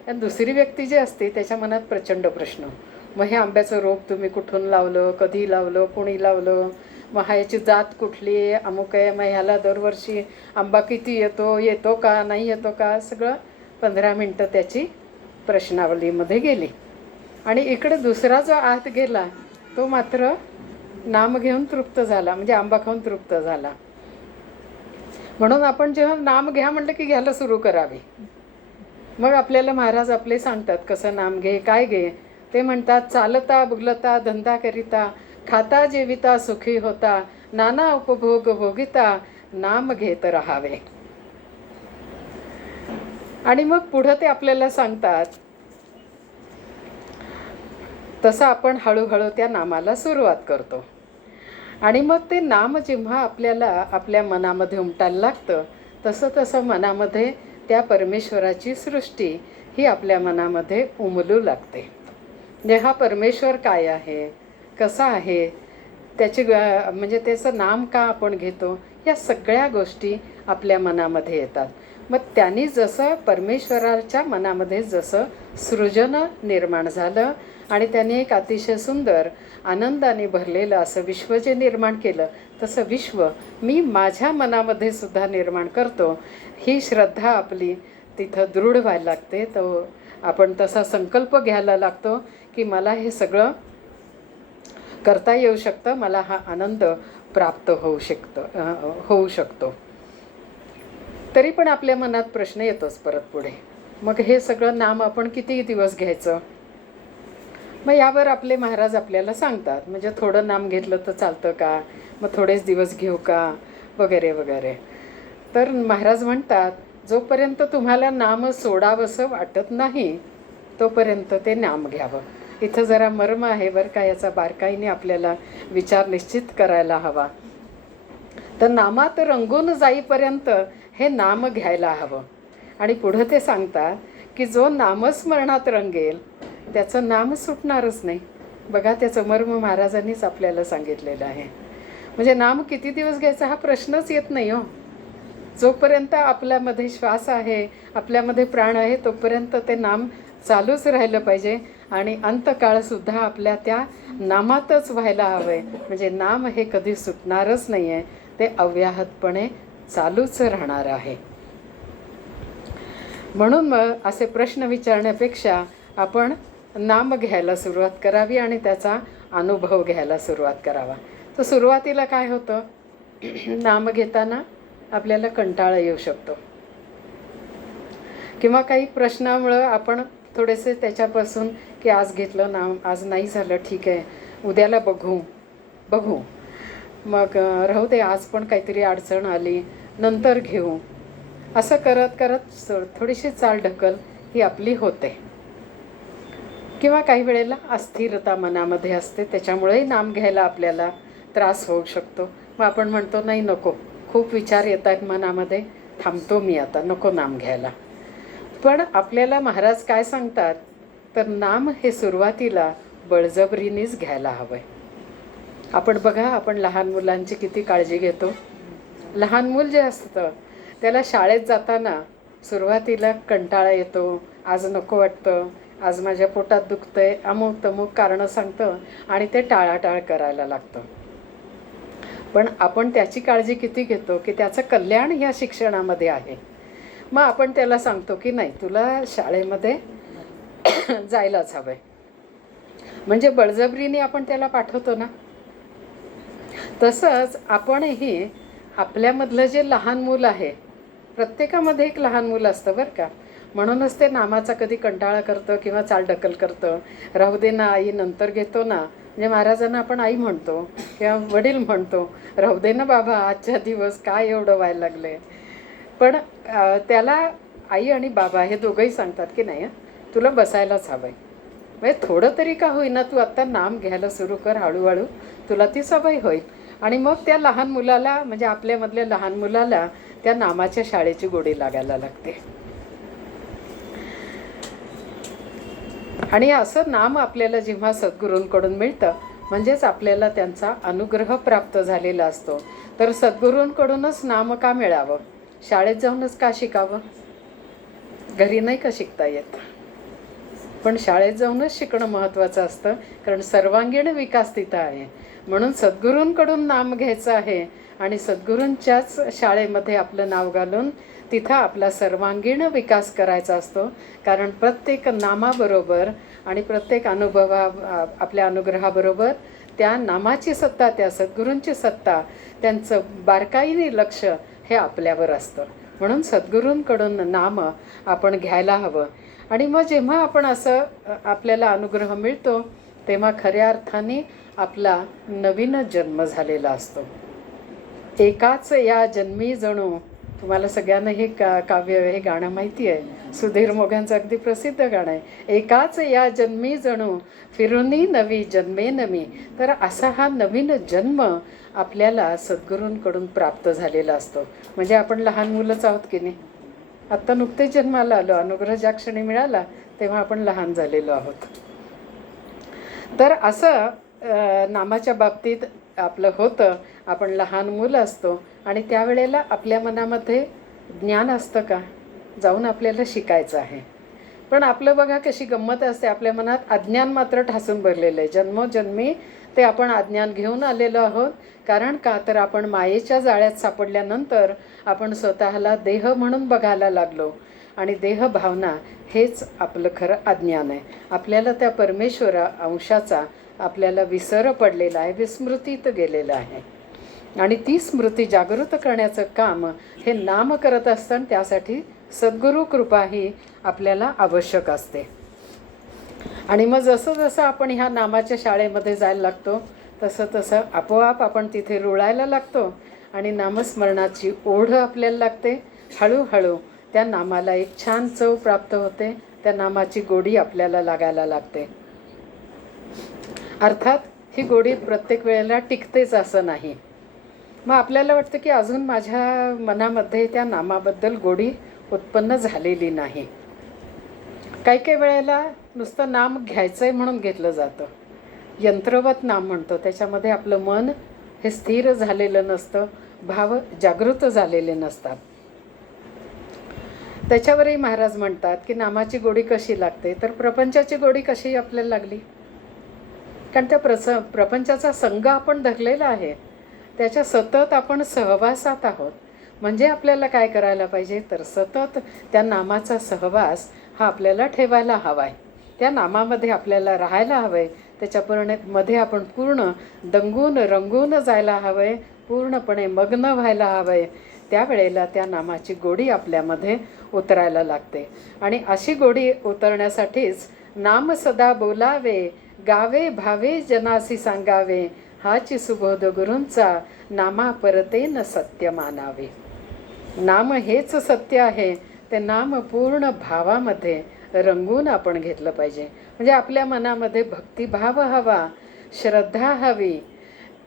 आणि दुसरी व्यक्ती जी असते त्याच्या मनात प्रचंड प्रश्न. मग हे आंब्याचं रोप तुम्ही कुठून लावलं, कधी लावलं, कोणी लावलं, मग ह्याची जात कुठली, अमुक आहे, मग ह्याला दरवर्षी आंबा किती येतो का नाही येतो का, सगळं 15 मिनटं त्याची प्रश्नावलीमध्ये गेली. आणि इकडे दुसरा जो आत गेला तो मात्र नाम घेऊन तृप्त झाला, म्हणजे आंबा खाऊन तृप्त झाला. म्हणून आपण जेव्हा नाम घ्या म्हटलं की घ्यायला सुरू करावे. मग आपल्याला महाराज आपले सांगतात कसं नाम घे, काय घे. ते म्हणतात, चालता बुगलता धंदा करिता, खाता जेविता सुखी होता, नाना उपभोग भोगिता, नाम घेत राहावे. आणि मग पुढं ते आपल्याला सांगतात तसं आपण हळूहळू त्या नामाला सुरुवात करतो. आणि मग ते नाम जेव्हा आपल्याला आपल्या मनामध्ये उमटायला लागतं तसं तसं मनामध्ये त्या परमेश्वराची सृष्टी ही आपल्या मनामध्ये उमलू लागते. म्हणजे हा परमेश्वर काय आहे, कसा आहे, त्याची म्हणजे त्याचं नाम का आपण घेतो, या सगळ्या गोष्टी आपल्या मनामध्ये येतात. मग त्यांनी जसं परमेश्वराच्या मनामध्ये जसं सृजन निर्माण झालं आणि त्याने एक अतिशय सुंदर आनंदाने भरलेलं असं विश्व जे निर्माण केलं, तसं विश्व मी माझ्या मनामध्ये सुद्धा निर्माण करतो. ही श्रद्धा आपली तिथं दृढ व्हायला लागते. तो आपण तसा संकल्प घ्यायला लागतो की मला हे सगळं करता येऊ शकतं, मला हा आनंद प्राप्त होऊ शकतो. तरी पण आपल्या मनात प्रश्न येतोच परत पुढे, मग हे सगळं नाम आपण किती दिवस घ्यायचं. मग यावर आपले महाराज आपल्याला सांगतात, म्हणजे थोडं नाम घेतलं तर चालतं का, मग थोडेच दिवस घेऊ का, वगैरे वगैरे. तर महाराज म्हणतात, जोपर्यंत तुम्हाला नाम सोडावंसं वाटत नाही तोपर्यंत ते नाम घ्यावं. इथं जरा मर्म आहे बरं का, याचा बारकाईने आपल्याला विचार निश्चित करायला हवा. तर नामात रंगून जाईपर्यंत हे नाम घ्यायला हवं. आणि पुढं ते सांगतात की जो नामस्मरणात रंगेल त्याचं नाम सुटणारच नाही. बघा, त्याचं मर्म महाराजांनीच आपल्याला सांगितलेलं आहे. म्हणजे नाम किती दिवस घ्यायचा हा प्रश्नच येत नाही हो. जोपर्यंत आपल्यामध्ये श्वास आहे, आपल्यामध्ये प्राण आहे, तोपर्यंत ते नाम चालूच राहिलं पाहिजे. आणि अंतकाळसुद्धा आपल्या त्या नामातच व्हायला हवं आहे. म्हणजे नाम हे कधी सुटणारच नाही आहे, ते अव्याहतपणे चालूच राहणार आहे. म्हणून मग असे प्रश्न विचारण्यापेक्षा आपण नाम घ्यायला सुरुवात करावी आणि त्याचा अनुभव घ्यायला सुरुवात करावा. तर सुरुवातीला काय होतं, नाम घेताना आपल्याला कंटाळा येऊ शकतो किंवा काही प्रश्नामुळं आपण थोडेसे त्याच्यापासून की आज घेतलं नाम, आज नाही झालं, ठीक आहे, उद्याला बघू, मग राहू दे, आज पण काहीतरी अडचण आली, नंतर घेऊ, असं करत करत थोडीशी चाल ढकल ही आपली होते. किंवा काही वेळेला अस्थिरता मनामध्ये असते, त्याच्यामुळेही नाम घ्यायला आपल्याला त्रास होऊ शकतो. मग आपण म्हणतो नाही, नको, खूप विचार येत आहेत मनामध्ये, थांबतो मी आता, नको नाम घ्यायला. पण आपल्याला महाराज काय सांगतात, तर नाम हे सुरुवातीला बळजबरीनेच घ्यायला हवं आहे. आपण बघा, आपण लहान मुलांची किती काळजी घेतो. लहान मूल जे असतं त्याला शाळेत जाताना सुरुवातीला कंटाळा येतो, आज नको वाटतं, आज माझ्या पोटात दुखतंय, अमुक तमुक कारणं सांगतं आणि ते टाळाटाळ करायला लागतं. पण आपण त्याची काळजी किती घेतो की त्याचं कल्याण ह्या शिक्षणामध्ये आहे. मग आपण त्याला सांगतो की नाही, तुला शाळेमध्ये जायलाच हवं आहे. म्हणजे बळजबरीने आपण त्याला पाठवतो ना. तसंच आपणही आपल्यामधलं जे लहान मूल आहे, प्रत्येकामध्ये एक लहान मूल असतं बरं का. म्हणूनच ते नामाचा कधी कंटाळा करतं किंवा चालढकल करतं. राहू दे ना आई, नंतर घेतो ना. म्हणजे महाराजांना आपण आई म्हणतो किंवा वडील म्हणतो, राहू दे ना बाबा, आजच्या दिवस काय एवढं व्हायला लागले. पण त्याला आई आणि बाबा हे दोघंही सांगतात की नाही, तुला बसायलाच हवं आहे. म्हणजे थोडं तरी का होईना तू आत्ता नाम घ्यायला सुरू कर, हळूहळू तुला ती सवय होईल. आणि मग त्या लहान मुलाला, म्हणजे आपल्यामधल्या लहान मुलाला त्या नामाच्या शाळेची गोडी लागायला लागते. आणि असं नाम आपल्याला जेव्हा सद्गुरूंकडून मिळतं, म्हणजेच आपल्याला त्यांचा अनुग्रह प्राप्त झालेला असतो. तर सद्गुरूंकडूनच नाम का मिळावं? शाळेत जाऊनच का शिकावं? घरी नाही का शिकता येत? पण शाळेत जाऊनच शिकणं महत्त्वाचं असतं, कारण सर्वांगीण विकास तिथं आहे. म्हणून सद्गुरूंकडून नाम घ्यायचं आहे आणि सद्गुरूंच्याच शाळेमध्ये आपलं नाव घालून तिथं आपला सर्वांगीण विकास करायचा असतो. कारण प्रत्येक नामाबरोबर आणि प्रत्येक आपल्या अनुग्रहाबरोबर त्या नामाची सत्ता, त्या सद्गुरूंची सत्ता, त्यांचं बारकाईने लक्ष हे आपल्यावर असतं. म्हणून सद्गुरूंकडून नाम आपण घ्यायला हवं. आणि मग जेव्हा आपण असं आपल्याला अनुग्रह मिळतो, तेव्हा खऱ्या अर्थाने आपला नवीन जन्म झालेला असतो. एकाच या जन्मी जणू, तुम्हाला सगळ्यांना हे काव्य, हे गाणं माहिती आहे, सुधीर मोघांचं अगदी प्रसिद्ध गाणं आहे. एकाच या जन्मी जणू फिरुनी नवी जन्मे नमी. तर असा हा नवीन जन्म आपल्याला सद्गुरूंकडून प्राप्त झालेला असतो. म्हणजे आपण लहान मुलंच आहोत की नाही. आत्ता नुकतेच जन्माला आलो, अनुग्रह ज्या क्षणी मिळाला तेव्हा आपण लहान झालेलो आहोत. तर असं नामाच्या बाबतीत आपलं होतं. आपण लहान मुलं असतो आणि त्यावेळेला आपल्या मनामध्ये ज्ञान असतं का? जाऊन आपल्याला शिकायचं आहे. पण आपलं बघा कशी गंमत असते, आपल्या मनात अज्ञान मात्र ठासून भरलेलं आहे. जन्मोजन्मी ते आपण अज्ञान घेऊन आलेलो आहोत. कारण का तर आपण मायेच्या जाळ्यात सापडल्यानंतर आपण स्वतःला देह म्हणून बघायला लागलो आणि देह भावना हेच आपलं खरं अज्ञान आहे. आपल्याला त्या परमेश्वरा अंशाचा आपल्याला विसर पडलेला आहे, विस्मृतीत गेलेलं आहे. आणि ती स्मृती जागृत करण्याचं काम हे नाम करत असताना त्यासाठी सद्गुरू कृपा ही आपल्याला आवश्यक असते. आणि मग जसं जसं आपण ह्या नामाच्या शाळेमध्ये जायला लागतो, तसं तसं आपोआप आपण तिथे रुळायला लागतो आणि नामस्मरणाची ओढ आपल्याला लागते. हळूहळू त्या नामाला एक छान चव प्राप्त होते, त्या नामाची गोडी आपल्याला लागायला लागते. अर्थात ही गोडी प्रत्येक वेळेला टिकतेच असं नाही. मग आपल्याला वाटतं की अजून माझ्या मनामध्ये त्या नामाबद्दल गोडी उत्पन्न झालेली नाही. काही काही वेळेला नुसतं नाम घ्यायचं आहे म्हणून घेतलं जातं, यंत्रवत नाम म्हणतो. त्याच्यामध्ये आपलं मन हे स्थिर झालेलं नसतं, भाव जागृत झालेले नसतात. त्याच्यावरही महाराज म्हणतात की नामाची गोडी कशी लागते, तर प्रपंचाची गोडी कशी आपल्याला लागली. कारण त्या प्रपंचाचा संघ आपण धरलेला आहे, त्याच्या सतत आपण सहवासात आहोत. म्हणजे आपल्याला काय करायला पाहिजे, तर सतत त्या नामाचा सहवास हा आपल्याला ठेवायला हवा आहे. त्या नामामध्ये आपल्याला राहायला हवं आहे. त्याच्यामध्ये आपण पूर्ण दंगून रंगून जायला हवं आहे, पूर्णपणे मग्न व्हायला हवं आहे. त्यावेळेला त्या नामाची गोडी आपल्यामध्ये उतरायला लागते. आणि अशी गोडी उतरण्यासाठीच नाम सदा बोलावे, गावे भावे जनासी सांगावे, हाची सुबोध गुरूंचा, नामा परतेन सत्य मानावे. नाम हेच सत्य आहे. ते नाम पूर्ण भावामध्ये रंगून आपण घेतलं पाहिजे. म्हणजे आपल्या मनामध्ये भक्तिभाव हवा, श्रद्धा हवी,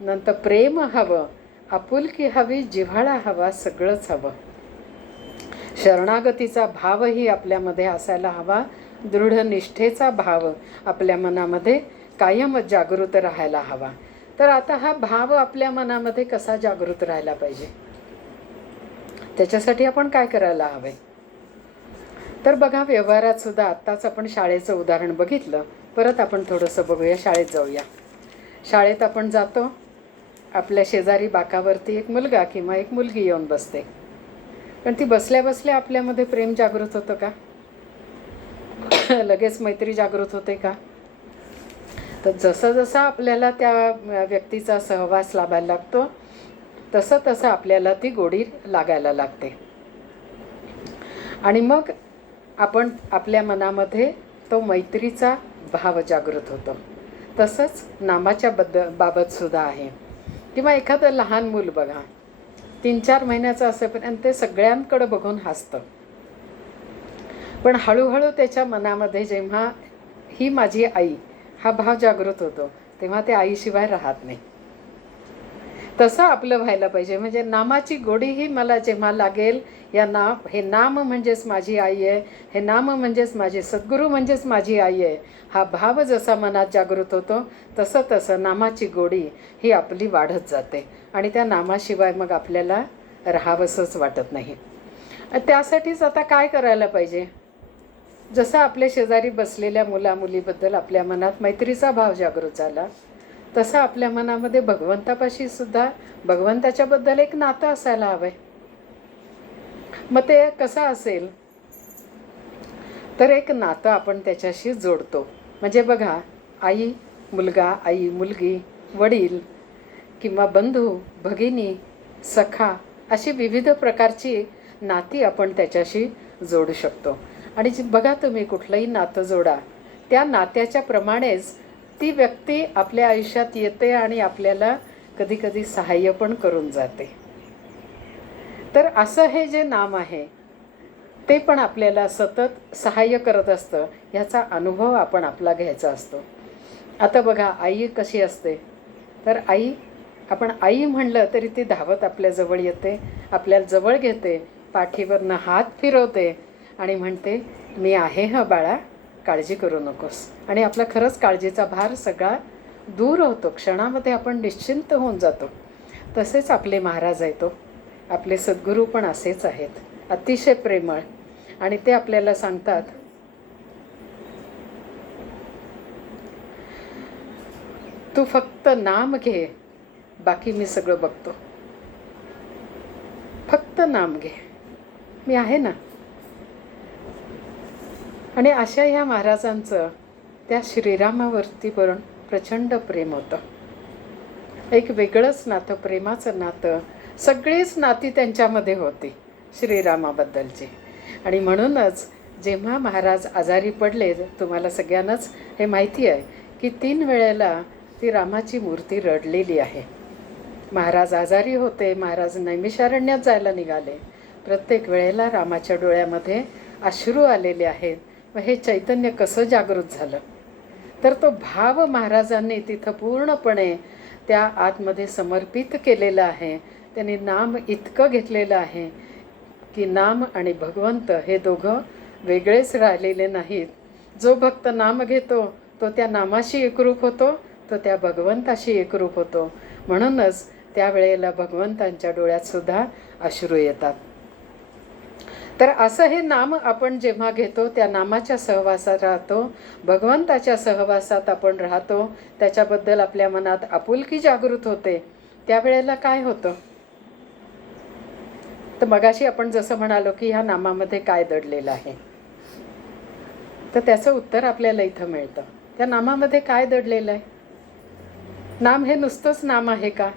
नंतर प्रेम हवं, आपुलकी हवी, जिव्हाळा हवा, सगळंच हवं. शरणागतीचा भावही आपल्यामध्ये असायला हवा. दृढ निष्ठेचा भाव आपल्या मनामध्ये कायम जागृत राहायला हवा. तर आता हा भाव आपल्या मनामध्ये कसा जागृत राहायला पाहिजे, त्याच्यासाठी आपण काय करायला हवे? तर बघा, व्यवहारात सुद्धा आत्ताच आपण शाळेचं उदाहरण बघितलं. परत आपण थोडंसं बघूया, शाळेत जाऊया. शाळेत आपण जातो, आपल्या शेजारी बाकावरती एक मुलगा किंवा एक मुलगी येऊन बसते. पण ती बसल्या बसल्या आपल्यामध्ये प्रेम जागृत होतं का? लगेच मैत्री जागृत होते का? तर जसं जसं आपल्याला त्या व्यक्तीचा सहवास लाभायला लागतो, तसं तसं आपल्याला ती गोडी लागायला लागते. आणि मग आपण आपल्या मनामध्ये तो मैत्रीचा भाव जागृत होतो. तसंच नामाच्या बाबतसुद्धा आहे. किंवा एखादं लहान मूल बघा, 3-4 महिन्याचं असेपर्यंत ते सगळ्यांकडे बघून हसतं. पण हळूहळू त्याच्या मनामध्ये जेव्हा ही माझी आई हा भाव जागृत होतो, तेव्हा ते आईशिवाय राहत नाही. तसं आपलं व्हायला पाहिजे. म्हणजे नामाची गोडीही मला जेव्हा लागेल, हे नाम म्हणजेच माझी आई आहे, हे नाम म्हणजेच माझे सद्गुरू म्हणजेच माझी आई आहे, हा भाव जसा मनात जागृत होतो, तसं तसं नामाची गोडी ही आपली वाढत जाते. आणि त्या नामाशिवाय मग आपल्याला राहावंसंच वाटत नाही. त्यासाठीच आता काय करायला पाहिजे? जसं आपल्या शेजारी बसलेल्या मुलामुलीबद्दल आपल्या मनात मैत्रीचा भाव जागृत झाला, तसं आपल्या मनामध्ये भगवंतापाशी सुद्धा भगवंताच्याबद्दल एक नातं असायला हवं आहे. मग ते कसं असेल? तर एक नातं आपण त्याच्याशी जोडतो. म्हणजे बघा, आई मुलगा, आई मुलगी, वडील किंवा बंधू भगिनी, सखा, अशी विविध प्रकारची नाती आपण त्याच्याशी जोडू शकतो. आणि बघा, तुम्ही कुठलंही नातं जोडा, त्या नात्याच्या प्रमाणेच ती व्यक्ती आपल्या आयुष्यात येते आणि आपल्याला कधी कधी सहाय्य पण करून जाते. तर असं हे जे नाम आहे ते पण आपल्याला सतत सहाय्य करत असतं. ह्याचा अनुभव आपण आपला घ्यायचा असतो. आता बघा, आई कशी असते? तर आपण आई म्हणलं तरी ती धावत आपल्याजवळ येते, आपल्याला जवळ घेते, पाठीवरनं हात फिरवते आणि म्हणते, मी आहे हं बाळा, काळजी करू नकोस. आणि आपला खरंच काळजीचा भार सगळा दूर होतो. क्षणामध्ये आपण निश्चिंत होऊन जातो. तसेच आपले महाराज आहेत, आपले सद्गुरू पण असेच आहेत, अतिशय प्रेमळ. आणि ते आपल्याला सांगतात, तू फक्त नाम घे, बाकी मी सगळं बघतो. फक्त नाम घे, मी आहे ना. आणि अशा ह्या महाराजांचं त्या श्रीरामावरती पण प्रचंड प्रेम होतं. एक वेगळंच नातं, प्रेमाचं नातं. सगळीच नाती त्यांच्यामध्ये होती श्रीरामाबद्दलची. आणि म्हणूनच जेव्हा महाराज आजारी पडले, तुम्हाला सगळ्यांनाच हे माहिती आहे की 3 वेळेला ती रामाची मूर्ती रडलेली आहे. महाराज आजारी होते, महाराज नैमिषारण्यात जायला निघाले. प्रत्येक वेळेला रामाच्या डोळ्यामध्ये अश्रू आलेले आहेत. मग हे चैतन्य कसं जागृत झालं? तर तो भाव महाराजांनी तिथं पूर्णपणे त्या आतमध्ये समर्पित केलेला आहे. त्यांनी नाम इतकं घेतलेलं आहे की नाम आणि भगवंत हे दोघं वेगळेच राहिलेले नाहीत. जो भक्त नाम घेतो तो त्या नामाशी एकरूप होतो, तो त्या भगवंताशी एकरूप होतो. म्हणूनच त्यावेळेला भगवंतांच्या डोळ्यात सुद्धा अश्रू येतात. तर असं हे नाम आपण जेव्हा घेतो, त्या नामाच्या सहवासात राहतो, भगवंताच्या सहवासात आपण राहतो, त्याच्याबद्दल आपल्या मनात आपुलकी जागृत होते. त्यावेळेला काय होतं? तर मगाशी आपण जसं म्हणालो की ह्या नामामध्ये काय दडलेलं आहे, तर त्याचं उत्तर आपल्याला इथं मिळतं. त्या नामामध्ये काय दडलेलं आहे? नाम हे नुसतंच नाम आहे का?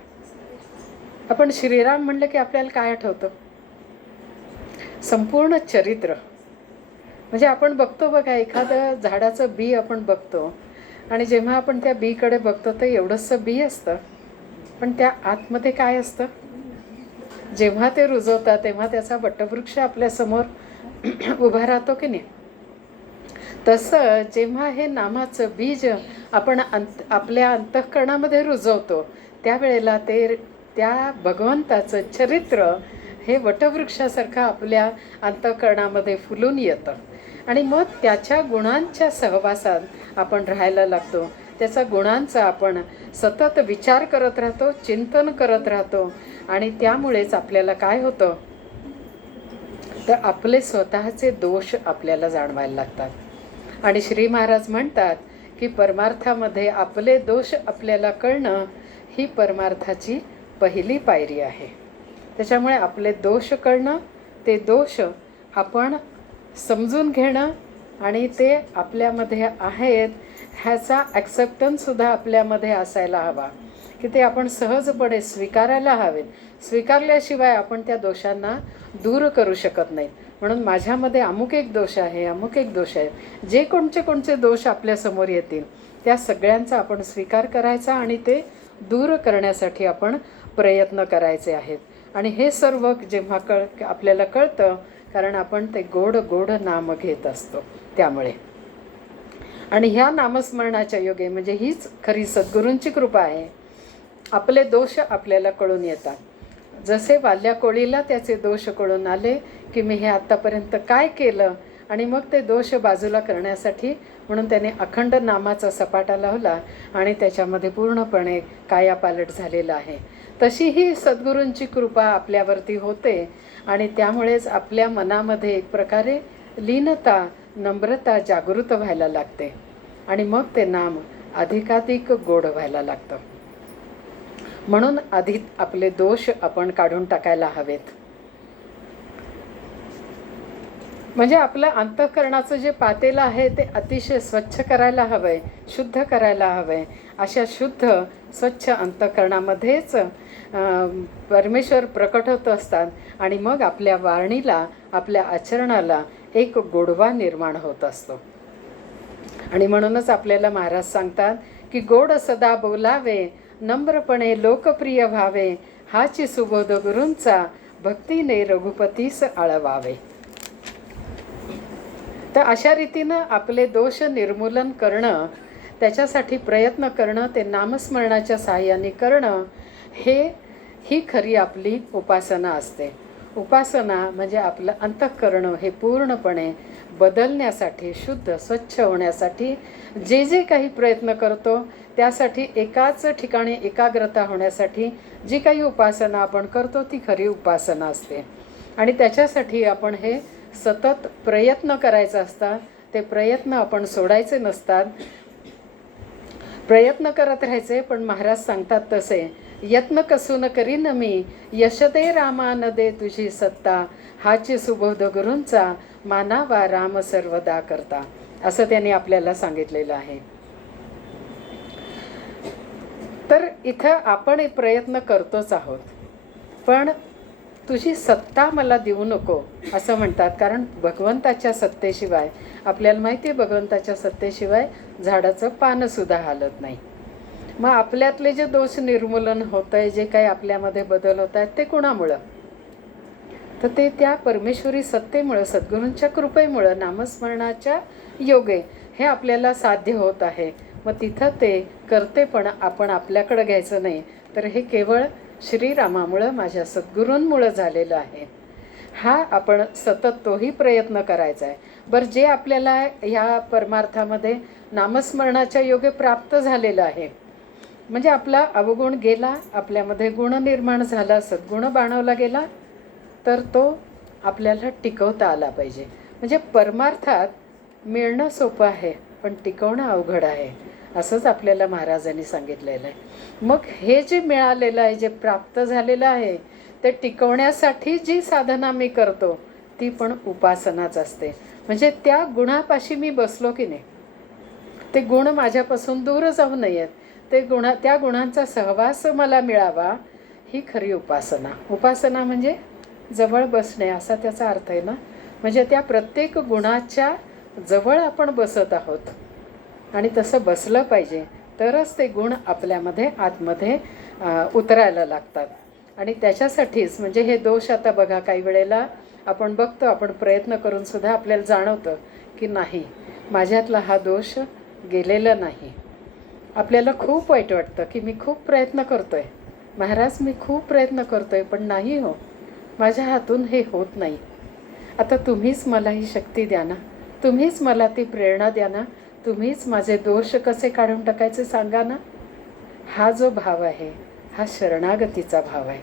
आपण श्रीराम म्हणलं की आपल्याला काय आठवतं? संपूर्ण चरित्र. म्हणजे आपण बघतो बघा, एखादं झाडाचं बी आपण बघतो आणि जेव्हा आपण त्या बीकडे बघतो तर एवढंसं बी असतं, पण त्या आतमध्ये काय असतं? जेव्हा ते रुजवतात तेव्हा त्याचा वटवृक्ष आपल्यासमोर उभा राहतो की नाही? तसं जेव्हा हे नामाचं बीज आपण आपल्या अंतःकरणामध्ये रुजवतो, त्यावेळेला त्या भगवंताचं चरित्र हे वटवृक्षासारखं आपल्या अंतःकरणामध्ये फुलून येतं. आणि मग त्याच्या गुणांच्या सहवासात आपण राहायला लागतो. त्याचा गुणांचा आपण सतत विचार करत राहतो, चिंतन करत राहतो. आणि त्यामुळेच आपल्याला काय होतं? तर आपले स्वतःचे दोष आपल्याला जाणवायला लागतात. आणि श्री महाराज म्हणतात की परमार्थामध्ये आपले दोष आपल्याला कळणं ही परमार्थाची पहिली पायरी आहे. त्याच्यामुळे आपले दोष कळणं, ते दोष आपण समजून घेणं आणि ते आपल्यामध्ये आहेत ह्याचा ॲक्सेप्टन्ससुद्धा आपल्यामध्ये असायला हवा, की ते आपण सहजपणे स्वीकारायला हवेत. स्वीकारल्याशिवाय आपण त्या दोषांना दूर करू शकत नाही. म्हणून माझ्यामध्ये अमुक एक दोष आहे, अमुक एक दोष आहे. जे कोणचे दोष आपल्यासमोर येतील त्या सगळ्यांचा आपण स्वीकार करायचा आणि ते दूर करण्यासाठी आपण प्रयत्न करायचे आहेत. आणि हे सर्व जेव्हा आपल्याला कळतं, कारण आपण ते गोड गोड नाम घेत असतो त्यामुळे. आणि ह्या नामस्मरणाच्या योगे म्हणजे हीच खरी सद्गुरूंची कृपा आहे. आपले दोष आपल्याला कळून येतात. जसे वाल्या कोळीला त्याचे दोष कळून आले की मी हे आत्तापर्यंत काय केलं, आणि मग ते दोष बाजूला करण्यासाठी म्हणून त्याने अखंड नामाचा सपाटा लावला आणि त्याच्यामध्ये पूर्णपणे कायापालट झालेला आहे. तशी ही सद्गुरूंची कृपा आपल्यावरती होते आणि त्यामुळेच आपल्या मनामध्ये एक प्रकारे लीनता, नम्रता जागृत व्हायला लागते आणि मग ते नाम अधिकाधिक गोड व्हायला लागतं. म्हणून आधी आपले दोष आपण काढून टाकायला हवेत. म्हणजे आपलं अंतःकरणाचं जे पातेलं आहे ते अतिशय स्वच्छ करायला हवं आहे, शुद्ध करायला हवं आहे. अशा शुद्ध स्वच्छ अंतःकरणामध्येच परमेश्वर प्रकट होत असतात आणि मग आपल्या वाणीला, आपल्या आचरणाला एक गोडवा निर्माण होत असतो. आणि म्हणूनच आपल्याला महाराज सांगतात की गोड सदा बोलावे, नम्रपणे लोकप्रिय व्हावे, हाची सुबोध गुरूंचा, भक्तीने रघुपतीस आळवावे. तर अशा रीतीनं आपले दोष निर्मूलन करणं, त्याच्यासाठी प्रयत्न करणं, ते नामस्मरणाच्या साहाय्याने करणं, ही खरी आपली उपासना असते. उपासना म्हणजे आपलं अंतःकरण हे पूर्णपणे बदलण्यासाठी, शुद्ध स्वच्छ होण्यासाठी जे काही प्रयत्न करतो त्यासाठी एकाच ठिकाणी एकाग्रता होण्यासाठी जी काही उपासना आपण करतो ती खरी उपासना असते. आणि त्याच्यासाठी आपण हे सतत प्रयत्न करायचा असतात. ते प्रयत्न आपण सोडायचे नसतात, प्रयत्न करत राहायचे. पण महाराज सांगतात तसे, यत्न कसून करीन मी, यशदे रामा न दे तुझी सत्ता, हाची सुबोध गुरूंचा, मानावा राम सर्वदा करता, असं त्यांनी आपल्याला सांगितलेलं आहे. तर इथं आपण एक प्रयत्न करतोच आहोत, पण तुझी सत्ता मला देऊ नको असं म्हणतात. कारण भगवंताच्या सत्तेशिवाय, आपल्याला माहिती आहे भगवंताच्या सत्तेशिवाय झाडाचं पानसुद्धा हालत नाही. मग आपल्यातले जे दोष निर्मूलन होत आहे, जे काही आपल्यामध्ये बदल होत आहेत, ते कोणामुळं? तर ते त्या परमेश्वरी सत्तेमुळं, सद्गुरूंच्या कृपेमुळं, नामस्मरणाच्या योगे हे आपल्याला साध्य होत आहे. मग तिथं ते करते पण आपण आपल्याकडं घ्यायचं नाही, तर हे केवळ श्रीरामामुळं, माझ्या सद्गुरूंमुळं झालेलं आहे. हा आपण सतत तोही प्रयत्न करायचा आहे. बरं, जे आपल्याला ह्या परमार्थामध्ये नामस्मरणाच्या योगे प्राप्त झालेलं आहे, म्हणजे आपला अवगुण गेला, आपल्यामध्ये गुण निर्माण झाला, सद्गुण बाणवला गेला, तर तो आपल्याला टिकवता आला पाहिजे. म्हणजे परमार्थात मिळणं सोपं आहे पण टिकवणं अवघड आहे, असंच आपल्याला महाराजांनी सांगितलेलं आहे. मग हे जे मिळालेलं आहे, जे प्राप्त झालेलं आहे, ते टिकवण्यासाठी जी साधना मी करतो ती पण उपासनाच असते. म्हणजे त्या गुणापाशी मी बसलो की नाही, ते गुण माझ्यापासून दूर जाऊ नयेत, त्या गुणांचा सहवास मला मिळावा, ही खरी उपासना. उपासना म्हणजे जवळ बसणे असा त्याचा अर्थ आहे ना. म्हणजे त्या प्रत्येक गुणाच्या जवळ आपण बसत आहोत आणि तसं बसलं पाहिजे, तरच ते गुण आपल्यामध्ये आतमध्ये उतरायला लागतात. आणि त्याच्यासाठीच म्हणजे हे दोष, आता बघा काही वेळेला आपण बघतो, आपण प्रयत्न करून सुद्धा आपल्याला जाणवतं की नाही, माझ्यातला हा दोष गेलेला नाही. आपल्याला खूप वाईट वाटतं की मी खूप प्रयत्न करतोय, महाराज मी खूप प्रयत्न करतोय, पण नाही हो, माझ्या हातून हे होत नाही. आता तुम्हीच मला ही शक्ती द्या ना, तुम्हीच मला ती प्रेरणा द्या ना, तुम्हीच माझे दोष कसे काढून टाकायचे सांगा ना. हा जो भाव आहे हा शरणागतीचा भाव आहे.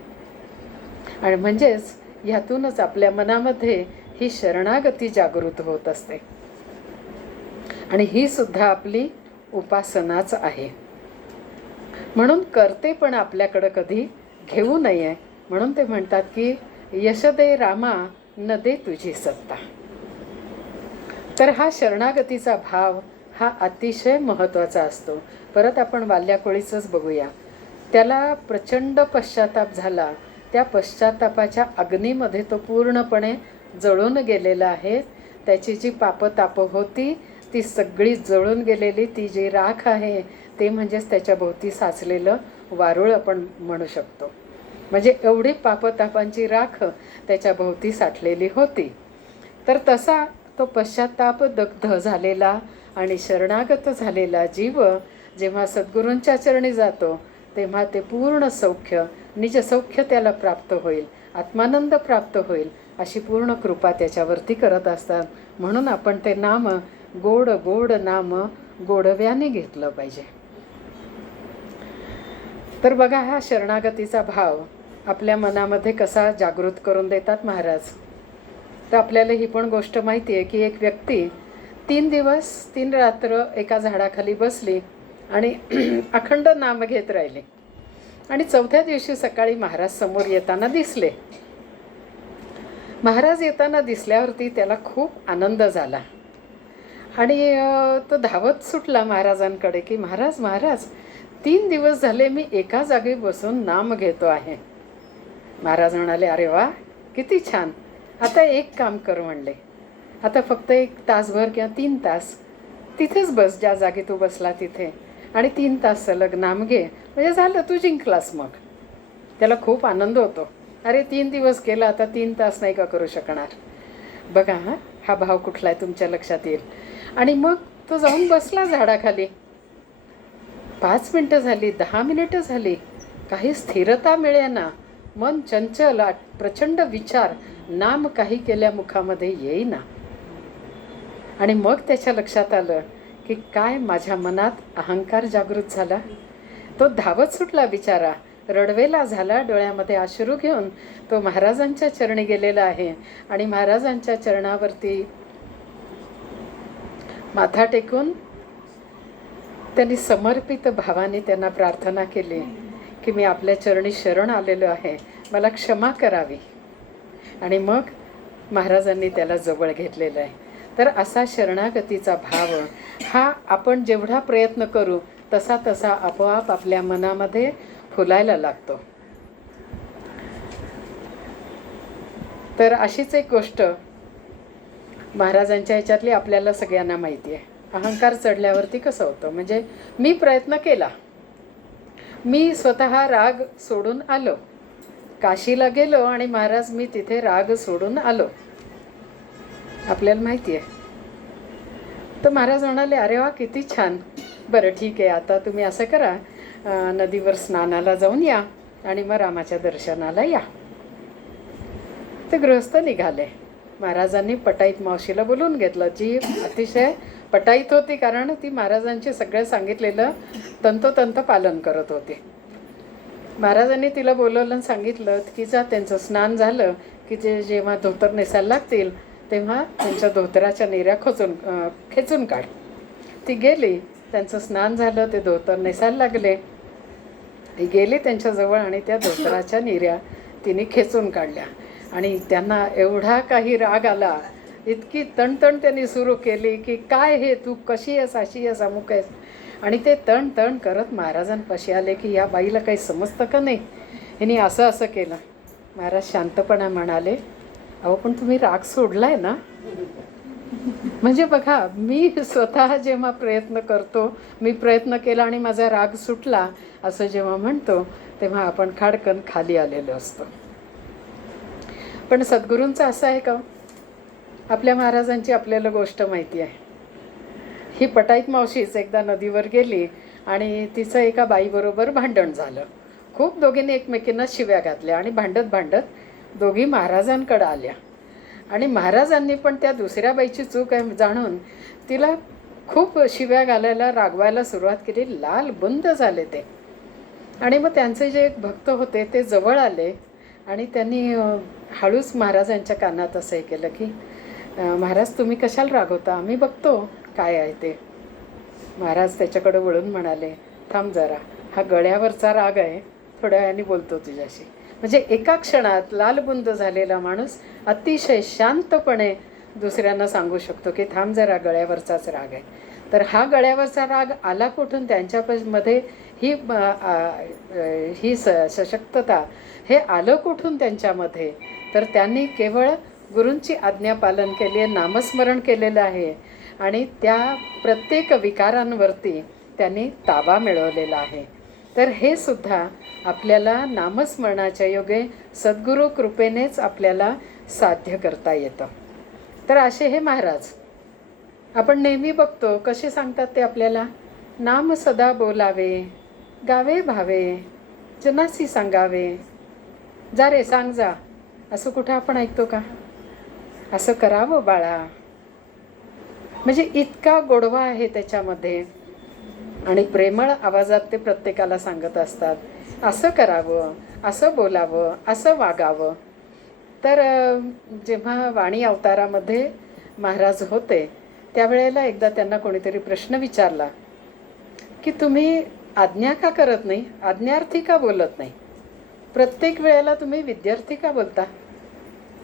आणि म्हणजेच ह्यातूनच आपल्या मनामध्ये ही शरणागती जागृत होत असते. आणि ही सुद्धा आपली उपासनाच आहे. म्हणून करते पण आपल्याकडं कधी घेऊ नये. म्हणून ते म्हणतात की यशदे रामा न दे तुझी सत्ता. तर हा शरणागतीचा भाव हा अतिशय महत्त्वाचा असतो. परत आपण वाल्याकोळीचंच बघूया. त्याला प्रचंड पश्चाताप झाला. त्या पश्चातापाच्या अग्नीमध्ये तो पूर्णपणे जळून गेलेला आहे. त्याची जी पापताप होती ती सगळी जळून गेलेली. ती जी राख आहे ते म्हणजेच त्याच्या भोवती साचलेलं वारूळ आपण म्हणू शकतो. म्हणजे एवढी पापतापांची राख त्याच्या भोवती साठलेली होती. तर तसा तो पश्चाताप दग्ध झालेला आणि शरणागत झालेला जीव जेव्हा सद्गुरूंच्या चरणी जातो तेव्हा ते पूर्ण सौख्य, निजसौख्य त्याला प्राप्त होईल, आत्मानंद प्राप्त होईल अशी पूर्ण कृपा त्याच्यावरती करत असतात. म्हणून आपण ते नाम गोड गोड नाम गोडव्याने घेतलं पाहिजे. तर बघा हा शरणागतीचा भाव आपल्या मनामध्ये कसा जागृत करून देतात महाराज. तर आपल्याला ही पण गोष्ट माहिती आहे की एक व्यक्ती 3 दिवस 3 रात्र एका झाडाखाली बसली आणि अखंड नाम घेत राहिले. आणि 4थ्या दिवशी सकाळी महाराज समोर येताना दिसले. महाराज येताना दिसल्यावरती त्याला खूप आनंद झाला आणि तो धावत सुटला महाराजांकडे की महाराज महाराज 3 दिवस झाले मी एका जागी बसून नाम घेतो आहे. महाराज म्हणाले अरे वा किती छान. आता एक काम कर म्हणले. आता फक्त 1 तासभर किंवा 3 तास तिथेच बस ज्या जागी तू बसला तिथे आणि 3 तास सलग नाम घे म्हणजे झालं तू जिंकलास. मग त्याला खूप आनंद होतो. अरे 3 दिवस केला आता 3 तास नाही का करू शकणार. बघा हा भाव कुठला आहे तुमच्या लक्षात येईल. आणि मग तो जाऊन बसला झाडाखाली. 5 मिनटं झाली, 10 मिनिटं झाली, काही स्थिरता मिळेना. मन चंचल, प्रचंड विचार, नाम काही केल्या मुखामध्ये येईना. आणि मग त्याच्या लक्षात आलं की काय माझ्या मनात अहंकार जागृत झाला. तो धावत सुटला बिचारा, रडवेला झाला, डोळ्यामध्ये अश्रू घेऊन तो महाराजांच्या चरणी गेलेला आहे. आणि महाराजांच्या चरणावरती माथा टेकून त्यांनी समर्पित भावाने त्यांना प्रार्थना केली की मी आपल्या चरणी शरण आलेलो आहे, मला क्षमा करावी. आणि मग महाराजांनी त्याला जवळ घेतलेलं आहे. तर असा शरणागतीचा भाव हा आपण जेवढा प्रयत्न करू तसा तसा आपोआप आपल्या मनामध्ये फुलायला लागतो. तर अशीच एक गोष्ट महाराजांच्या ह्याच्यातली आपल्याला सगळ्यांना माहिती आहे. अहंकार चढल्यावरती कसं होतं म्हणजे मी प्रयत्न केला, मी स्वतः राग सोडून आलो, काशीला गेलो आणि महाराज मी तिथे राग सोडून आलो, आपल्याला माहिती आहे. तर महाराज म्हणाले अरे वा किती छान, बरं ठीक आहे आता तुम्ही असं करा नदीवर स्नानाला जाऊन या आणि मग रामाच्या दर्शनाला या. ते गृहस्थ निघाले. महाराजांनी पटाईत मावशीला बोलवून घेतलं, जी अतिशय पटाईत होती कारण ती महाराजांचे सगळं सांगितलेलं तंतोतंत पालन करत होती. महाराजांनी तिला बोलवलं आणि सांगितलं की जा त्यांचं स्नान झालं की ते जेव्हा धोतर नेसायला लागतील तेव्हा त्यांच्या धोतराच्या नेऱ्या खेचून काढ. ती गेली, त्यांचं स्नान झालं, ते धोतर नेसायला लागले. ती गेली त्यांच्याजवळ आणि त्या धोतराच्या नेऱ्या तिने खेचून काढल्या. आणि त्यांना एवढा काही राग आला, इतकी तणतण त्यांनी सुरू केली की काय हे तू कशी आहेस, अशी आहेस, अमुक आहेस. आणि ते तण करत महाराजांपाशी आले की या बाईला काही समजतं का नाही, हिने असं असं केलं. महाराज शांतपणा म्हणाले अहो पण तुम्ही राग सोडलाय ना. म्हणजे बघा मी स्वतः जेव्हा प्रयत्न करतो, मी प्रयत्न केला आणि माझा राग सुटला असं जेव्हा म्हणतो तेव्हा आपण खाडकन खाली आलेलो असतो. पण सद्गुरूंचं असं आहे का, आपल्या महाराजांची आपल्याला गोष्ट माहिती आहे. ही पटाईत मावशीच एकदा नदीवर गेली आणि तिचं एका बाईबरोबर भांडण झालं. खूप दोघींनी एकमेकींना शिव्या घातल्या आणि भांडत दोघी महाराजांकडे आल्या. आणि महाराजांनी पण त्या दुसऱ्या बाईची चूक आहे जाणून तिला खूप शिव्या घालायला, रागवायला सुरुवात केली. लाल बुंद झाले ते. आणि मग त्यांचे जे एक भक्त होते ते जवळ आले आणि त्यांनी हळूच महाराजांच्या कानात असं हे केलं की महाराज तुम्ही कशाला रागवता, आम्ही बघतो काय आहे ते. महाराज त्याच्याकडे वळून म्हणाले, थांब जरा, हा गळ्यावरचा राग आहे, थोड्या वेळाने बोलतो तुझ्याशी. म्हणजे एका क्षणात लालबुंद झालेला माणूस अतिशय शांतपणे दुसऱ्यांना सांगू शकतो की थांब जरा, गळ्यावरचाच राग आहे. तर हा गळ्यावरचा राग आला कुठून, त्यांच्यामध्ये ही सशक्तता हे आलं कुठून त्यांच्यामध्ये, तर त्यांनी केवळ गुरूंची आज्ञा पालन केली आहे, नामस्मरण केलेलं आहे आणि त्या प्रत्येक विकारांवरती त्यांनी ताबा मिळवलेला आहे. तर हे सुद्धा आपल्याला नामस्मरणाच्या योगे सद्गुरू कृपेनेच आपल्याला साध्य करता येतं. तर असे हे महाराज आपण नेहमी बघतो कसे सांगतात ते आपल्याला, नाम सदा बोलावे, गावे भावे, जनासी सांगावे, जा रे सांग जा. असं कुठं आपण ऐकतो का? असं करावं बाळा. म्हणजे इतका गोडवा आहे त्याच्यामध्ये आणि प्रेमळ आवाजात ते प्रत्येकाला सांगत असतात, असं करावं, असं बोलावं, असं वागावं. तर जेव्हा वाणी अवतारामध्ये महाराज होते त्यावेळेला एकदा त्यांना कोणीतरी प्रश्न विचारला की तुम्ही आज्ञा का करत नाही, आज्ञार्थी का बोलत नाही, प्रत्येक वेळेला तुम्ही विद्यार्थी का बोलता,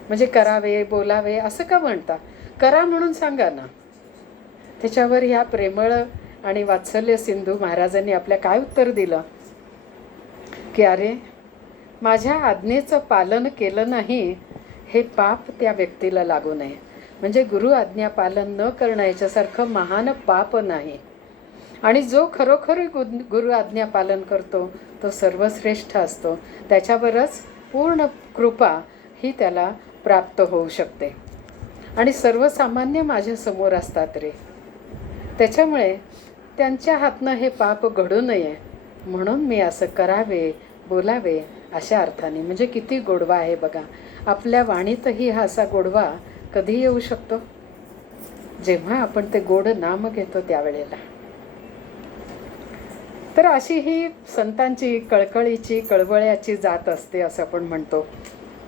म्हणजे करावे बोलावे असं का म्हणता, करा म्हणून सांगा ना. त्याच्यावर ह्या प्रेमळ आणि वात्सल्य सिंधू महाराजांनी आपल्या काय उत्तर दिलं की अरे, माझ्या आज्ञेचं पालन केलं नाही हे पाप त्या व्यक्तीला लागू नये. म्हणजे गुरु आज्ञा पालन न करणं याच्यासारखं महान पाप नाही. आणि जो खरोखर गुरु आज्ञा पालन करतो तो सर्वश्रेष्ठ असतो, त्याच्यावरच पूर्ण कृपा ही त्याला प्राप्त होऊ शकते. आणि सर्वसामान्य माझ्यासमोर असतात रे, त्याच्यामुळे त्यांच्या हातनं हे पाप घडू नये म्हणून मी असं करावे बोलावे अशा अर्थाने. म्हणजे किती गोडवा आहे बघा. आपल्या वाणीतही हा असा गोडवा कधी येऊ शकतो, जेव्हा आपण ते गोड नाम घेतो त्यावेळेला. तर अशी ही संतांची कळकळीची कळवळ्याची जात असते असं आपण म्हणतो.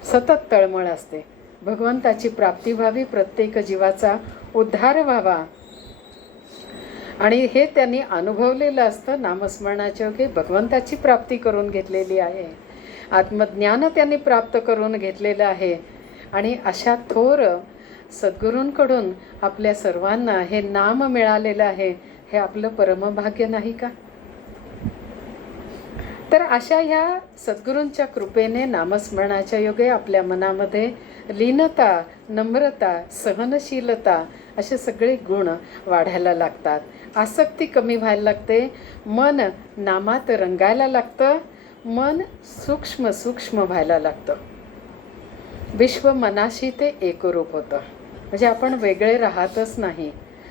सतत तळमळ असते, भगवंताची प्राप्ती व्हावी, प्रत्येक जीवाचा उद्धार व्हावा. आणि हे त्यांनी अनुभवलेलं असतं. नामस्मरणाच्या योगे भगवंताची प्राप्ती करून घेतलेली आहे, आत्मज्ञान त्यांनी प्राप्त करून घेतलेलं आहे. आणि अशा थोर सद्गुरूंकडून आपल्या सर्वांना हे नाम मिळालेलं आहे, हे आपलं परमभाग्य नाही का? तर अशा ह्या सद्गुरूंच्या कृपेने नामस्मरणाच्या योगे आपल्या मनामध्ये लीनता, नम्रता, सहनशीलता असे सगळे गुण वाढायला लागतात. आसक्ती कमी व्हायला लागते, मन नामात रंगायला लागतं, मन सूक्ष्म सूक्ष्म व्हायला लागतं. विश्व मनाशी ते एकरूप होतं. म्हणजे आपण वेगळे राहतच नाही.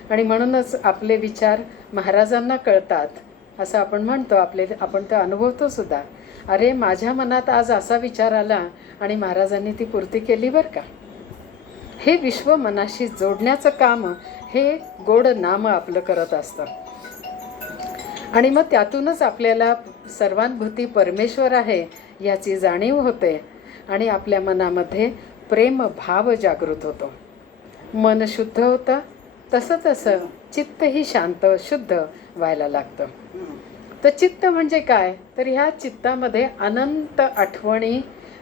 आणि म्हणूनच आपले विचार महाराजांना कळतात असं आपण म्हणतो. आपण ते अनुभवतो सुद्धा. अरे, माझ्या मनात आज असा विचार आला आणि महाराजांनी ती पूर्ती केली बरं का. हे विश्व मनाशी जोडण्याचं काम हे गोड नाम आपलं करत असतं. आणि मग त्यातूनच आपल्याला सर्वांभूती परमेश्वर आहे याची जाणीव होते आणि आपल्या मनामध्ये प्रेम भाव जागृत होतो. मन शुद्ध होतं, तसं चित्तही शांत शुद्ध व्हायला लागतं. तर चित्त म्हणजे काय, तर ह्या चित्तामध्ये अनंत आठवणी,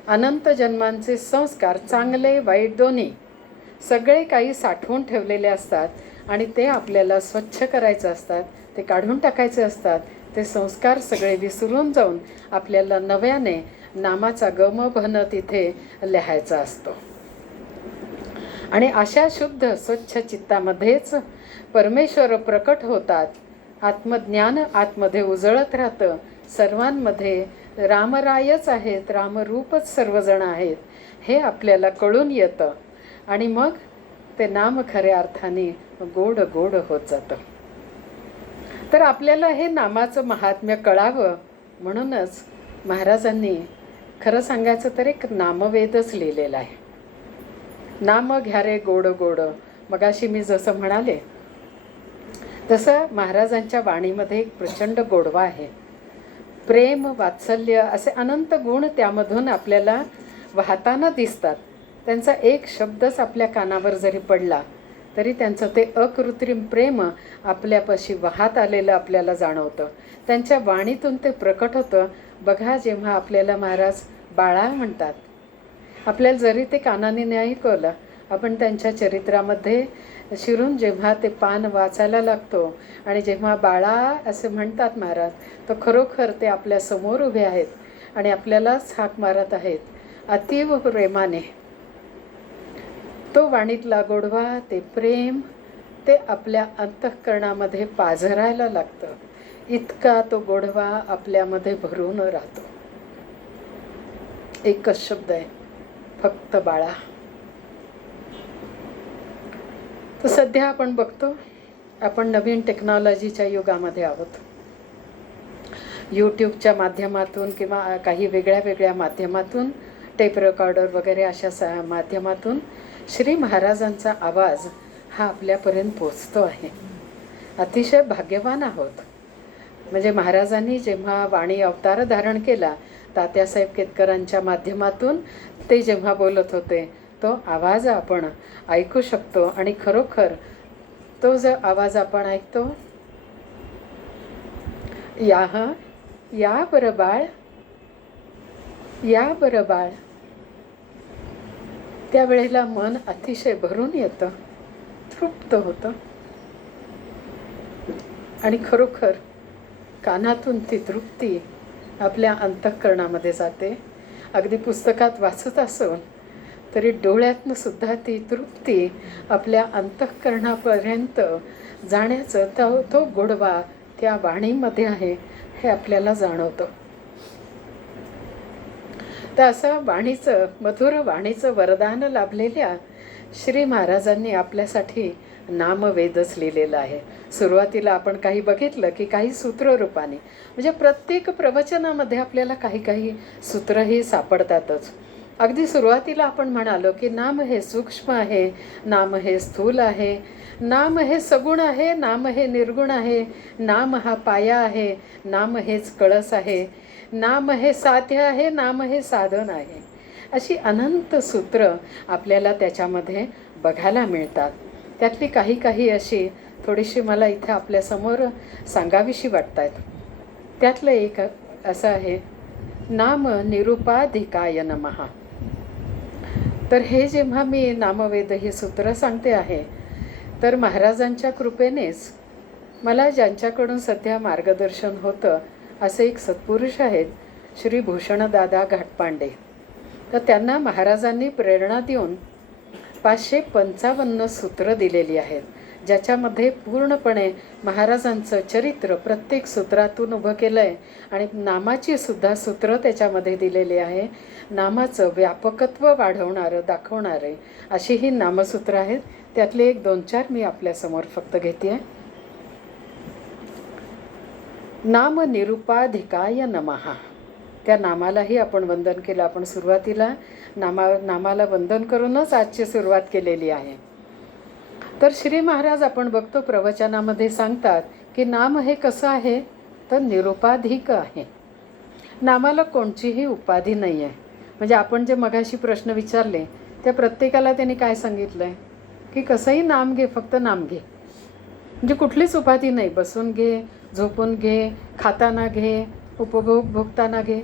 अनंत जन्मांचे संस्कार, चांगले वाईट दोन्ही सगळे काही साठवून ठेवलेले असतात आणि ते आपल्याला स्वच्छ करायचं असतात, ते काढून टाकायचे असतात. ते संस्कार सगळे विसरून जाऊन आपल्याला नव्याने नामाचा गमभन तिथे लिहायचा असतो. आणि अशा शुद्ध स्वच्छ चित्तामध्येच परमेश्वर प्रकट होतात. आत्मज्ञान आतमध्ये उजळत राहतं. सर्वांमध्ये रामरायच आहेत, रामरूपच सर्वजण आहेत हे आपल्याला कळून येतं. आणि मग ते नाम खऱ्या अर्थाने गोड गोड होत जातं. तर आपल्याला हे नामाचं महात्म्य कळावं म्हणूनच महाराजांनी खरं सांगायचं तर एक नामवेदच लिहिलेला आहे. नाम घ्या रे गोड गोड. मगाशी मी जसं म्हणाले तसं महाराजांच्या वाणीमध्ये एक प्रचंड गोडवा आहे. प्रेम, वात्सल्य असे अनंत गुण त्यामधून आपल्याला वाहताना दिसतात. त्यांचा एक शब्दच आपल्या कानावर जरी पडला तरी त्यांचं ते अकृत्रिम प्रेम आपल्यापाशी वाहत आलेलं आपल्याला जाणवतं. त्यांच्या वाणीतून ते प्रकट होतं. बघा, जेव्हा आपल्याला महाराज बाळा म्हणतात, आपल्याला जरी ते कानाने नाही कळलं, आपण त्यांच्या चरित्रामध्ये शिरून जेव्हा ते पान वाचायला लागतो आणि जेव्हा बाळा असे म्हणतात महाराज, तर खरोखर ते आपल्या समोर उभे आहेत आणि आपल्यालाच हाक मारत आहेत अतीव प्रेमाने. तो वाणीतला गोडवा, ते प्रेम, ते आपल्या अंतःकरणामध्ये पाझरायला लागतं. इतका तो गोडवा आपल्यामध्ये भरून राहतो. एकच शब्द आहे, फक्त बाळा. तर सध्या आपण बघतो, आपण नवीन टेक्नॉलॉजीच्या युगामध्ये आहोत. यूट्यूबच्या माध्यमातून किंवा काही वेगळ्या वेगळ्या माध्यमातून, टेप रेकॉर्डर वगैरे अशा माध्यमातून श्री महाराजांचा आवाज हा आपल्यापर्यंत पोचतो आहे. अतिशय भाग्यवान आहोत. म्हणजे महाराजांनी जेव्हा वाणी अवतार धारण केला, तात्यासाहेब केतकरांच्या माध्यमातून ते जेव्हा बोलत होते, तो आवाज आपण ऐकू शकतो. आणि खरोखर तो जो आवाज आपण ऐकतो, या बरं बाळ, या बरं बाळ, त्यावेळेला मन अतिशय भरून येतं, तृप्त होतं. आणि खरोखर कानातून ती तृप्ती आपल्या अंतःकरणामध्ये जाते. अगदी पुस्तकात वाचत असून तरी डोळ्यातनं सुद्धा ती तृप्ती आपल्या अंतःकरणापर्यंत जाण्याचं तो गोडवा त्या वाणीमध्ये आहे, हे आपल्याला जाणवतं. तर असं वाणीचं, मधुर वाणीचं वरदान लाभलेल्या श्री महाराजांनी आपल्यासाठी नामवेदच लिहिलेलं आहे. सुरुवातीला आपण काही बघितलं की काही सूत्ररूपाने, म्हणजे प्रत्येक प्रवचनामध्ये आपल्याला काही काही सूत्रही सापडतातच. अगदी सुरुवातीला आपण म्हणालो की नाम हे सूक्ष्म आहे, नाम हे स्थूल आहे, नाम हे सगुण आहे, नाम हे निर्गुण आहे, नाम हा पाया आहे, नाम हेच कळस आहे, नाम हे साध्य आहे, नाम हे साधन आहे. अशी अनंत सूत्र आपल्याला त्याच्यामध्ये बघायला मिळतात. त्यातली काही काही अशी थोडीशी मला इथं आपल्यासमोर सांगावीशी वाटत आहेत. त्यातलं एक असं आहे, नाम निरुपाधिकाय नमः. तर हे जेव्हा मी नामवेद ही सूत्र सांगते आहे, तर महाराजांच्या कृपेनेच मला ज्यांच्याकडून सध्या मार्गदर्शन होतं असे एक सत्पुरुष आहेत, श्री भूषणदादा घाटपांडे. तर त्यांना महाराजांनी प्रेरणा देऊन 555 सूत्र दिलेली आहेत, ज्याच्यामध्ये पूर्णपणे महाराजांचं चरित्र प्रत्येक सूत्रातून उभं केलं आहे. आणि नामाची सुद्धा सूत्र त्याच्यामध्ये दिलेली आहे. नामाचं व्यापकत्व वाढवणारं, दाखवणारे अशी ही नामसूत्र आहेत. त्यातले एक 2-4 मी आपल्यासमोर फक्त घेते. नाम निरुपाधिकाय नमः. त्या नामालाही आपण वंदन केलं. आपण सुरुवातीला नामाला वंदन करूनच आजची सुरुवात केलेली आहे. तर श्री महाराज आपण बघतो प्रवचनामध्ये सांगतात की नाम हे कसं आहे, तर निरुपाधिक आहे. नामाला कोणतीही उपाधी नाही आहे. म्हणजे आपण जे मगाशी प्रश्न विचारले त्या प्रत्येकाला त्यांनी काय सांगितलं आहे की कसंही नाम घे, फक्त नाम घे. म्हणजे कुठलीच उपाधी नाही. बसून घे, झोपून घे, खाताना घे, भोगताना घे,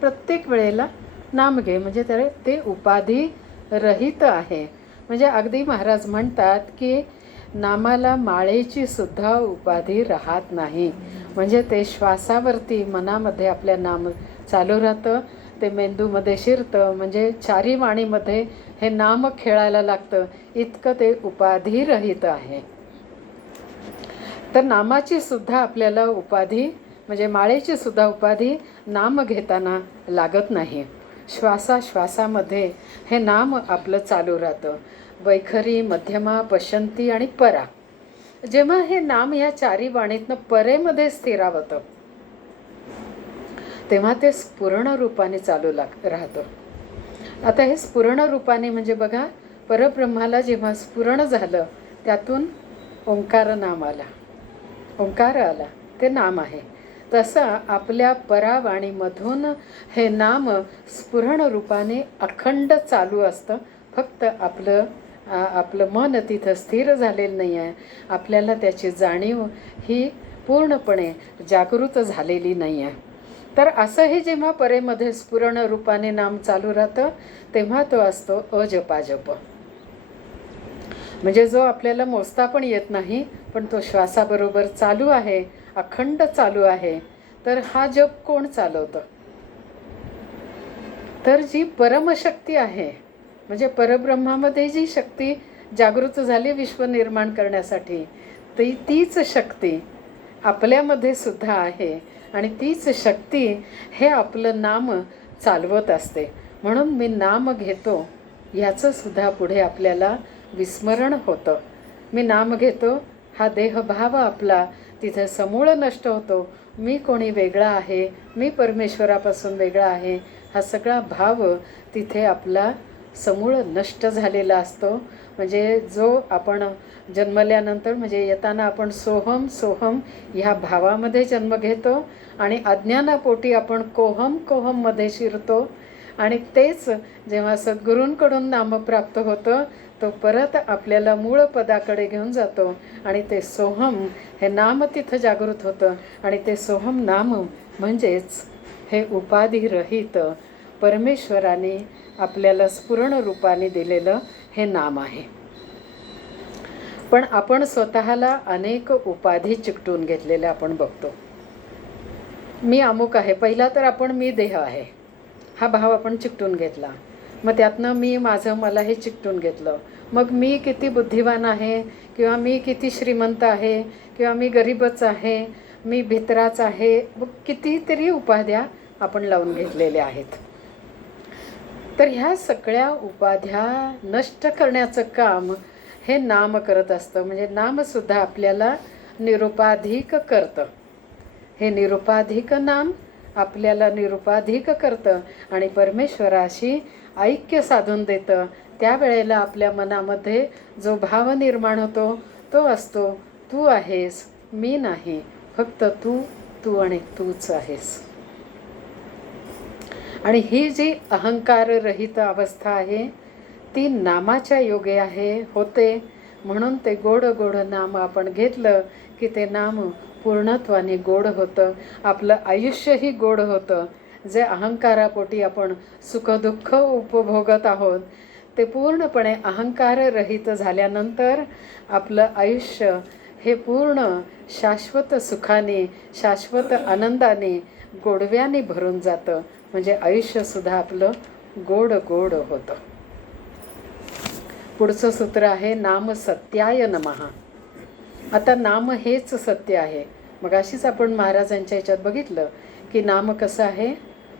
प्रत्येक वेळेला नाम घे. म्हणजे ते उपाधी रहित आहे. म्हणजे अगदी महाराज म्हणतात की नामाला माळेची सुद्धा उपाधी राहत नाही. म्हणजे ते श्वासावरती मनामध्ये आपल्या नाम चालू राहतं, ते मेंदूमध्ये शिरतं. म्हणजे चारी वाणीमध्ये हे नाम खेळायला लागतं, इतकं ते उपाधी रहित आहे. तर नामाची सुद्धा आपल्याला उपाधी, म्हणजे माळेची सुद्धा उपाधी नाम घेताना लागत नाही. श्वासाश्वासामध्ये हे नाम आपलं चालू राहतं. वैखरी, मध्यमा, पश्यंती आणि परा. जेव्हा हे नाम या चारी वाणीतनं परेमध्ये स्थिरावतं तेव्हा ते स्फुरण रूपाने चालू राहतं. आता हे स्फुरण रूपाने म्हणजे बघा, परब्रह्माला जेव्हा स्फुरण झालं त्यातून ओंकार नाम आला, ओंकार आला, ते नाम आहे. तसा आपल्या परावाणीमधून हे नाम स्फुरण रूपाने अखंड चालू असतं. फक्त आपलं मन तिथं स्थिर झालेलं नाही आहे. आपल्याला त्याची जाणीव ही पूर्णपणे जागृत झालेली नाही आहे. तर असंही जेव्हा परेमध्ये स्फुरण रूपाने नाम चालू राहतं तेव्हा तो असतो अजपाजप. म्हणजे जो आपल्याला मोजता पण येत नाही, पण तो श्वासाबरोबर चालू आहे, अखंड चालू आहे. तर हा जप कोण चालवतं? तर जी परमशक्ती आहे, म्हणजे परब्रह्मामध्ये जी शक्ती जागृत झाली विश्व निर्माण करण्यासाठी, तीच शक्ती आपल्यामध्ये सुद्धा आहे. आणि तीच शक्ती हे आपलं नाम चालवत असते. म्हणून मी नाम घेतो ह्याचं सुद्धा पुढे आपल्याला विस्मरण होतं. मी नाम घेतो, हा देहभाव आपला तिथे समूळ नष्ट होतो. मी कोणी वेगळा आहे, मी परमेश्वरापासून वेगळा आहे, हा सगळा भाव तिथे आपला समूळ नष्ट झालेला असतो. म्हणजे जो आपण जन्मल्यानंतर, म्हणजे येताना आपण सोहम सोहम ह्या भावामध्ये जन्म घेतो आणि अज्ञानापोटी आपण कोहम कोहममध्ये शिरतो. आणि तेच जेव्हा सद्गुरूंकडून नाम प्राप्त होतं तो परत आपल्याला मूळ पदाकडे घेऊन जातो आणि ते सोहम हे नाम तिथं जागृत होतं. आणि ते सोहम नाम म्हणजेच हे उपाधिरहित परमेश्वराने आपल्याला स्फुरण रूपाने दिलेलं हे नाम आहे. पण आपण स्वतःला अनेक उपाधी चिकटून घेतलेल्या आपण बघतो. मी अमुक आहे, पहिला तर आपण मी देह आहे हा भाव आपण चिकटून घेतला. मग त्यातनं मी माझं मला हे चिकटून घेतलं. मग मी किती बुद्धिवान आहे, किंवा मी किती श्रीमंत आहे, किंवा मी गरीबच आहे, मी भित्राच आहे, कितीतरी उपाध्या आपण लावून घेतलेल्या आहेत. तर ह्या सगळ्या उपाध्या नष्ट करण्याचं काम हे नाम करत असतं. म्हणजे नामसुद्धा आपल्याला निरुपाधिक करतं. हे निरुपाधिक नाम आपल्याला निरुपाधिक करतं आणि परमेश्वराशी ऐक्य साधून देतं. त्यावेळेला आपल्या मनामध्ये जो भाव निर्माण होतो तो असतो, तू आहेस, मी नाही, फक्त तू, तू आणि तूच आहेस. आणि ही जी अहंकाररहित अवस्था आहे ती नामाच्या योगे होते. म्हणून ते गोड गोड नाम आपण घेतलं की ते नाम पूर्णत्वाने गोड होतं. आपलं आयुष्यही गोड होतं. जे अहंकारापोटी आपण सुखदुःख उपभोगत आहोत ते पूर्णपणे अहंकाररहित झाल्यानंतर आपलं आयुष्य हे पूर्ण शाश्वत सुखाने, शाश्वत आनंदाने, गोडव्याने भरून जातं. म्हणजे आयुष्यसुद्धा आपलं गोड गोड होतं. पुढचं सूत्र आहे नाम सत्याय नमः. आता नाम हेच सत्य आहे. मग अशीच आपण महाराजांच्या ह्याच्यात बघितलं की नाम कसं आहे,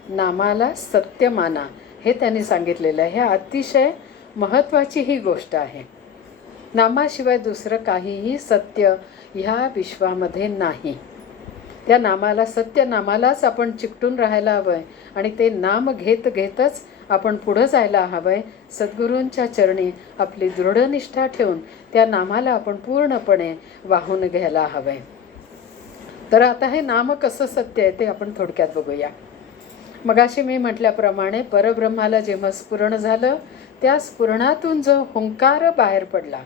नामाला सत्य माना हे त्यांनी सांगितलेलं आहे. हे अतिशय महत्त्वाची ही गोष्ट आहे. नामाशिवाय दुसरं काहीही सत्य ह्या विश्वामध्ये नाही. त्या नामाला, सत्य नामालाच आपण चिकटून राहायला हवं आहे आणि ते नाम घेत घेतच आपण पुढं जायला हवं आहे. सद्गुरूंच्या चरणी आपली दृढनिष्ठा ठेवून त्या नामाला आपण पूर्णपणे वाहून घ्यायला हवं आहे. तर आता हे नाम कसं सत्य आहे ते आपण थोडक्यात बघूया. मगाशी मी म्हटल्याप्रमाणे परब्रह्माला जेव्हा स्फुरण झालं त्या स्फुरणातून जो ओंकार बाहेर पडला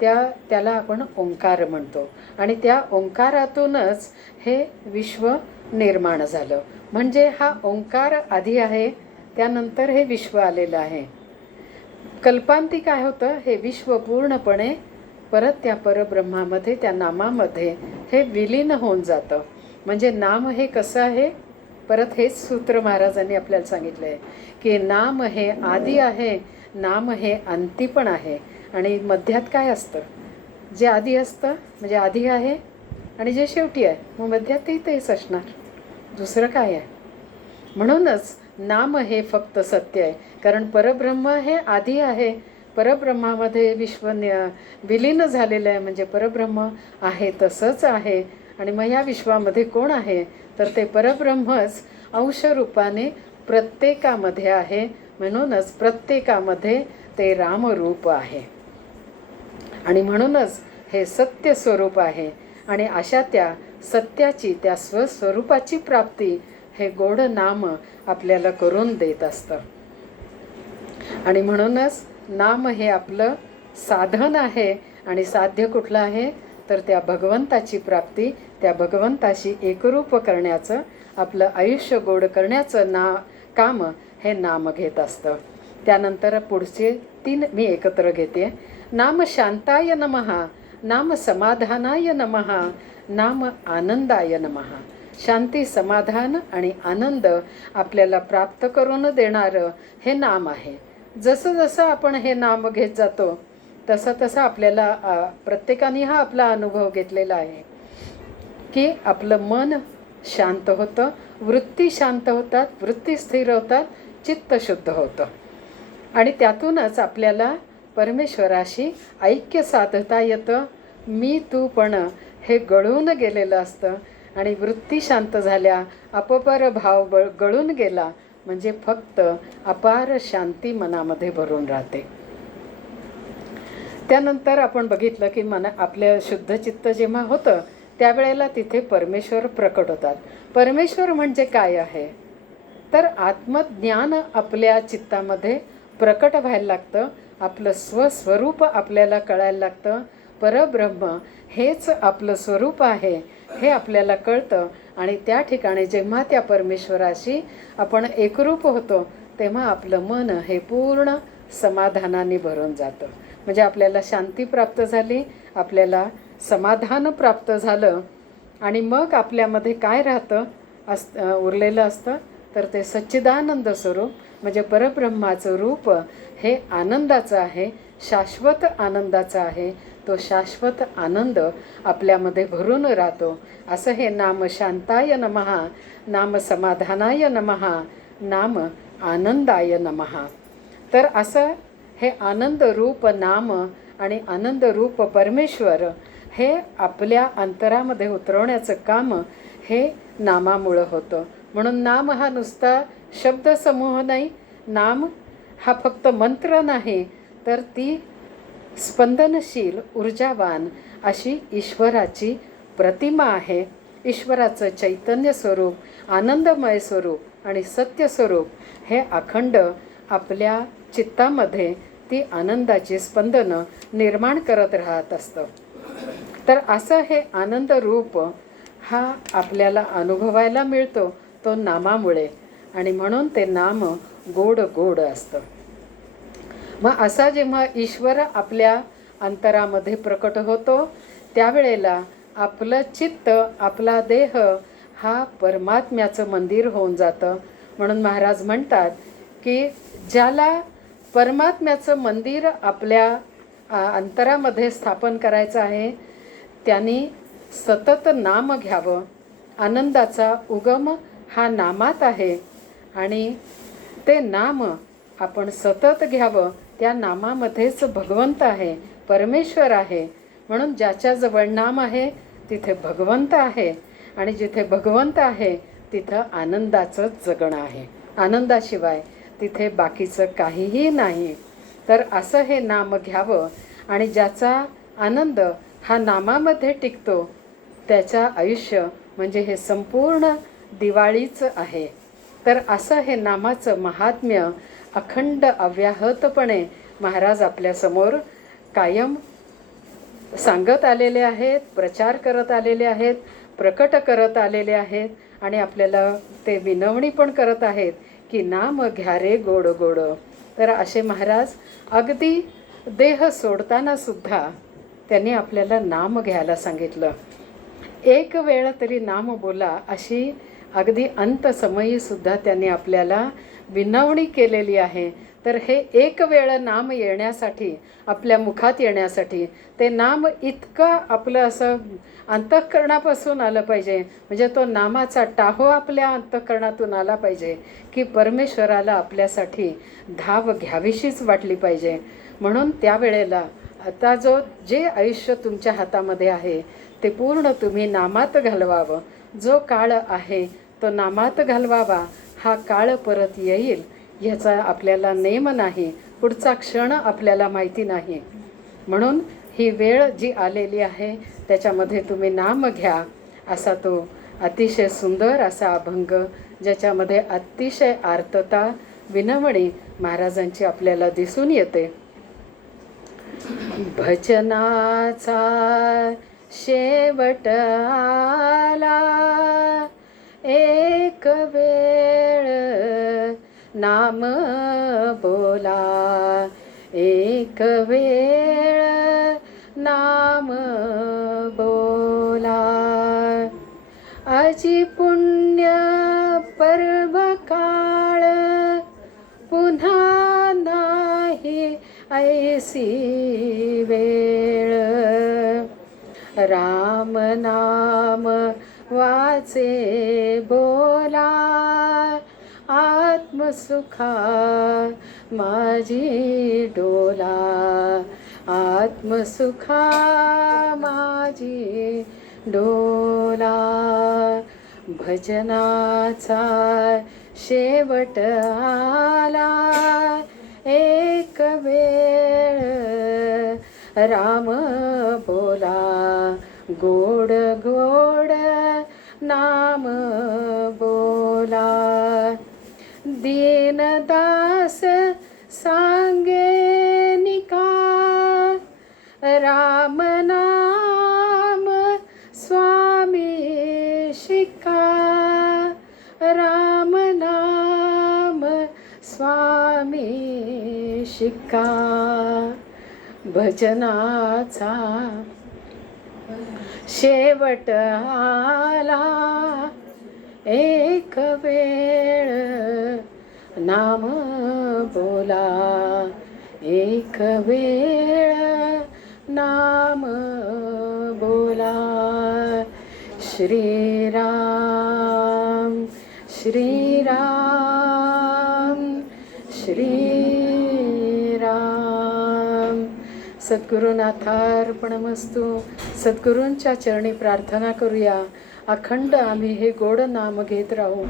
त्याला आपण ओंकार म्हणतो. आणि त्या ओंकारातूनच हे विश्व निर्माण झालं. म्हणजे हा ओंकार आधी आहे, त्यानंतर हे विश्व आलेलं आहे. कल्पांती काय होतं, हे विश्व पूर्णपणे परत त्या परब्रह्मामध्ये, त्या नामामध्ये हे विलीन होऊन जातं. म्हणजे नाम हे कसं आहे, परत हेच सूत्र महाराजांनी आपल्याला सांगितलं आहे की नाम हे आदी आहे, नाम हे अंती पण आहे. आणि मध्यात काय असतं, जे आधी असतं म्हणजे आधी आहे आणि जे शेवटी आहे मग मध्यातही तेच असणार, दुसरं काय आहे. म्हणूनच नाम हे फक्त सत्य आहे. कारण परब्रह्म हे आधी आहे, परब्रह्मामध्ये विश्व विलीन झालेलं आहे. म्हणजे परब्रह्म आहे तसंच आहे. आणि मग या विश्वामध्ये कोण आहे, तर ते परब्रह्मच अंशरूपाने प्रत्येकामध्ये आहे. म्हणूनच प्रत्येकामध्ये ते रामरूप आहे आणि म्हणूनच हे सत्य स्वरूप आहे. आणि अशा त्या सत्याची, त्या स्वस्वरूपाची प्राप्ती हे गोड नाम आपल्याला करून देत असतं. आणि म्हणूनच नाम हे आपलं साधन आहे. आणि साध्य कुठलं आहे तर त्या भगवंताची प्राप्ती, त्या भगवंताशी एकरूप करण्याचं, आपलं आयुष्य गोड करण्याचं काम हे नाम घेत असतं. त्यानंतर पुढचे 3 मी एकत्र घेते. नाम शांताय नमः, नाम समाधानाय नमः, नाम आनंदाय नमः. शांती, समाधान आणि आनंद आपल्याला प्राप्त करून देणारं हे नाम आहे. जसं जसं आपण हे नाम घेत जातो तसं तसं आपल्याला प्रत्येकाने हा आपला अनुभव घेतलेला आहे की आपलं मन शांत होतं, वृत्ती शांत होतात, वृत्ती स्थिर होतात, चित्त शुद्ध होतं. आणि त्यातूनच आपल्याला परमेश्वराशी ऐक्य साधता येतं. मी तू पण हे गळून गेलेलं असतं. आणि वृत्ती शांत झाल्या, अपपर भाव गळून गेला म्हणजे फक्त अपार शांती मनामध्ये भरून राहते. त्यानंतर आपण बघितलं की आपल्या शुद्ध चित्त जेव्हा होतं त्यावेळेला तिथे परमेश्वर प्रकट होतात. परमेश्वर म्हणजे काय आहे तर आत्मज्ञान आपल्या चित्तामध्ये प्रकट व्हायला लागतं. आपलं स्वस्वरूप आपल्याला कळायला लागतं. परब्रह्म हेच आपलं स्वरूप आहे हे आपल्याला कळतं. आणि त्या ठिकाणी जेव्हा त्या परमेश्वराशी आपण एकरूप होतो तेव्हा आपलं मन हे पूर्ण समाधानाने भरून जातं. म्हणजे आपल्याला शांती प्राप्त झाली, आपल्याला समाधान प्राप्त झालं. आणि मग आपल्यामध्ये काय राहतं उरलेलं असतं तर ते सच्चिदानंद स्वरूप म्हणजे परब्रह्माचं रूप हे आनंदाचं आहे, शाश्वत आनंदाचं आहे. तो शाश्वत आनंद आपल्यामध्ये भरून राहतो. असं हे नाम शांताय नमः, नाम समाधानाय नमः, नाम आनंदाय नमः. तर असं हे आनंद रूप नाम आणि आनंद रूप परमेश्वर हे आपल्या अंतरामध्ये उतरवण्याचं काम हे नामामुळं होतं. म्हणून नाम हा नुसता शब्दसमूह नाही, नाम हा फक्त मंत्र नाही, तर ती स्पंदनशील, ऊर्जावान अशी ईश्वराची प्रतिमा आहे. ईश्वराचं चैतन्य स्वरूप, आनंदमय स्वरूप आणि सत्य स्वरूप हे अखंड आपल्या चित्तामध्ये ती आनंदाची स्पंदनं निर्माण करत राहत असतं. तर असं हे आनंद रूप हा आपल्याला अनुभवायला मिळतो तो नामामुळे. आणि म्हणून ते नाम गोड गोड असतं. मग असा जेव्हा ईश्वर आपल्या अंतरामध्ये प्रकट होतो त्यावेळेला आपलं चित्त, आपला देह हा परमात्म्याचं मंदिर होऊन जातं. म्हणून महाराज म्हणतात की ज्याला परमात्म्याचं मंदिर आपल्या अंतरामध्ये स्थापन करायचं आहे त्यांनी सतत नाम घ्यावं. आनंदाचा उगम हा नामात आहे आणि ते नाम आपण सतत घ्यावं. त्या नामामध्येच भगवंत आहे, परमेश्वर आहे. म्हणून ज्याच्याजवळ नाम आहे तिथे भगवंत आहे आणि जिथे भगवंत आहे तिथं आनंदाचं जगणं आहे. आनंदाशिवाय तिथे बाकीचं काहीही नाही. तर असं हे नाम घ्यावं आणि ज्याचा आनंद हा नामामध्ये टिकतो त्याचं आयुष्य म्हणजे हे संपूर्ण दिवाळीच आहे. तर असं हे नामाचं महात्म्य अखंड अव्याहतपणे महाराज आपल्यासमोर कायम सांगत आलेले आहेत, प्रचार करत आलेले आहेत, प्रकट करत आलेले आहेत. आणि आपल्याला ते विनवणी पण करत आहेत की नाम घ्या रे गोड गोड. तर असे महाराज अगदी देह सोडताना सुद्धा त्यांनी आपल्याला नाम घ्यायला सांगितलं. एक वेळ तरी नाम बोला अशी अगदी अंतसमयी सुद्धा त्यांनी आपल्याला विनवणी केलेली आहे. तर हे एक वेळ नाम येण्यासाठी, आपल्या मुखात येण्यासाठी ते नाम इतकं आपलं असं अंतःकरणापासून आलं पाहिजे. म्हणजे तो नामाचा टाहो आपल्या अंतःकरणातून आला पाहिजे की परमेश्वराला आपल्यासाठी धाव घ्यावीशीच वाटली पाहिजे. म्हणून त्यावेळेला आता जे आयुष्य तुमच्या हातामध्ये आहे ते पूर्ण तुम्ही नामात घालवावं. जो काळ आहे तो नामात घालवावा. हा काळ परत येईल ह्याचा आपल्याला नेम नाही, पुढचा क्षण आपल्याला माहिती नाही. म्हणून ही वेळ जी आलेली आहे त्याच्यामध्ये तुम्ही नाम घ्या असा तो अतिशय सुंदर असा अभंग, ज्याच्यामध्ये अतिशय आर्तता, विनवणी महाराजांची आपल्याला दिसून येते. भजनाचा शेवट आला, एक वेळ नाम बोला, एक वेळ नाम बोला. अजी पुण्य पर्व काळ, पुन्हा नाही ऐसी वेळ. राम नाम वाचे बोला, आत्मसुखा माझी डोला, आत्मसुखा माझी डोला. भजनाचा शेवट आला, एक वेळ राम बोला, गोड गोड नाम बोला. दीनदास सांगे निका, राम नाम स्वामी शिका, राम नाम स्वामी शिका. भजनाचा शेवट आला, एक वेळ नाम बोला, एक वेळ नाम बोला. श्रीराम श्रीराम श्रीराम. सद्गुरुनाथार्पणमस्तु. सद्गुरूंच्या चरणी प्रार्थना करूया, अखंड आम्ही हे गोड नाम घेत राहू.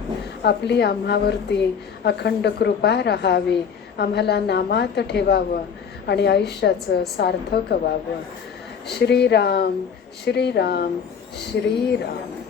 आपली आम्हावरती अखंड कृपा राहावी, आम्हाला नामात ठेवावं आणि आयुष्याचं सार्थक व्हावं. श्रीराम श्रीराम श्रीराम.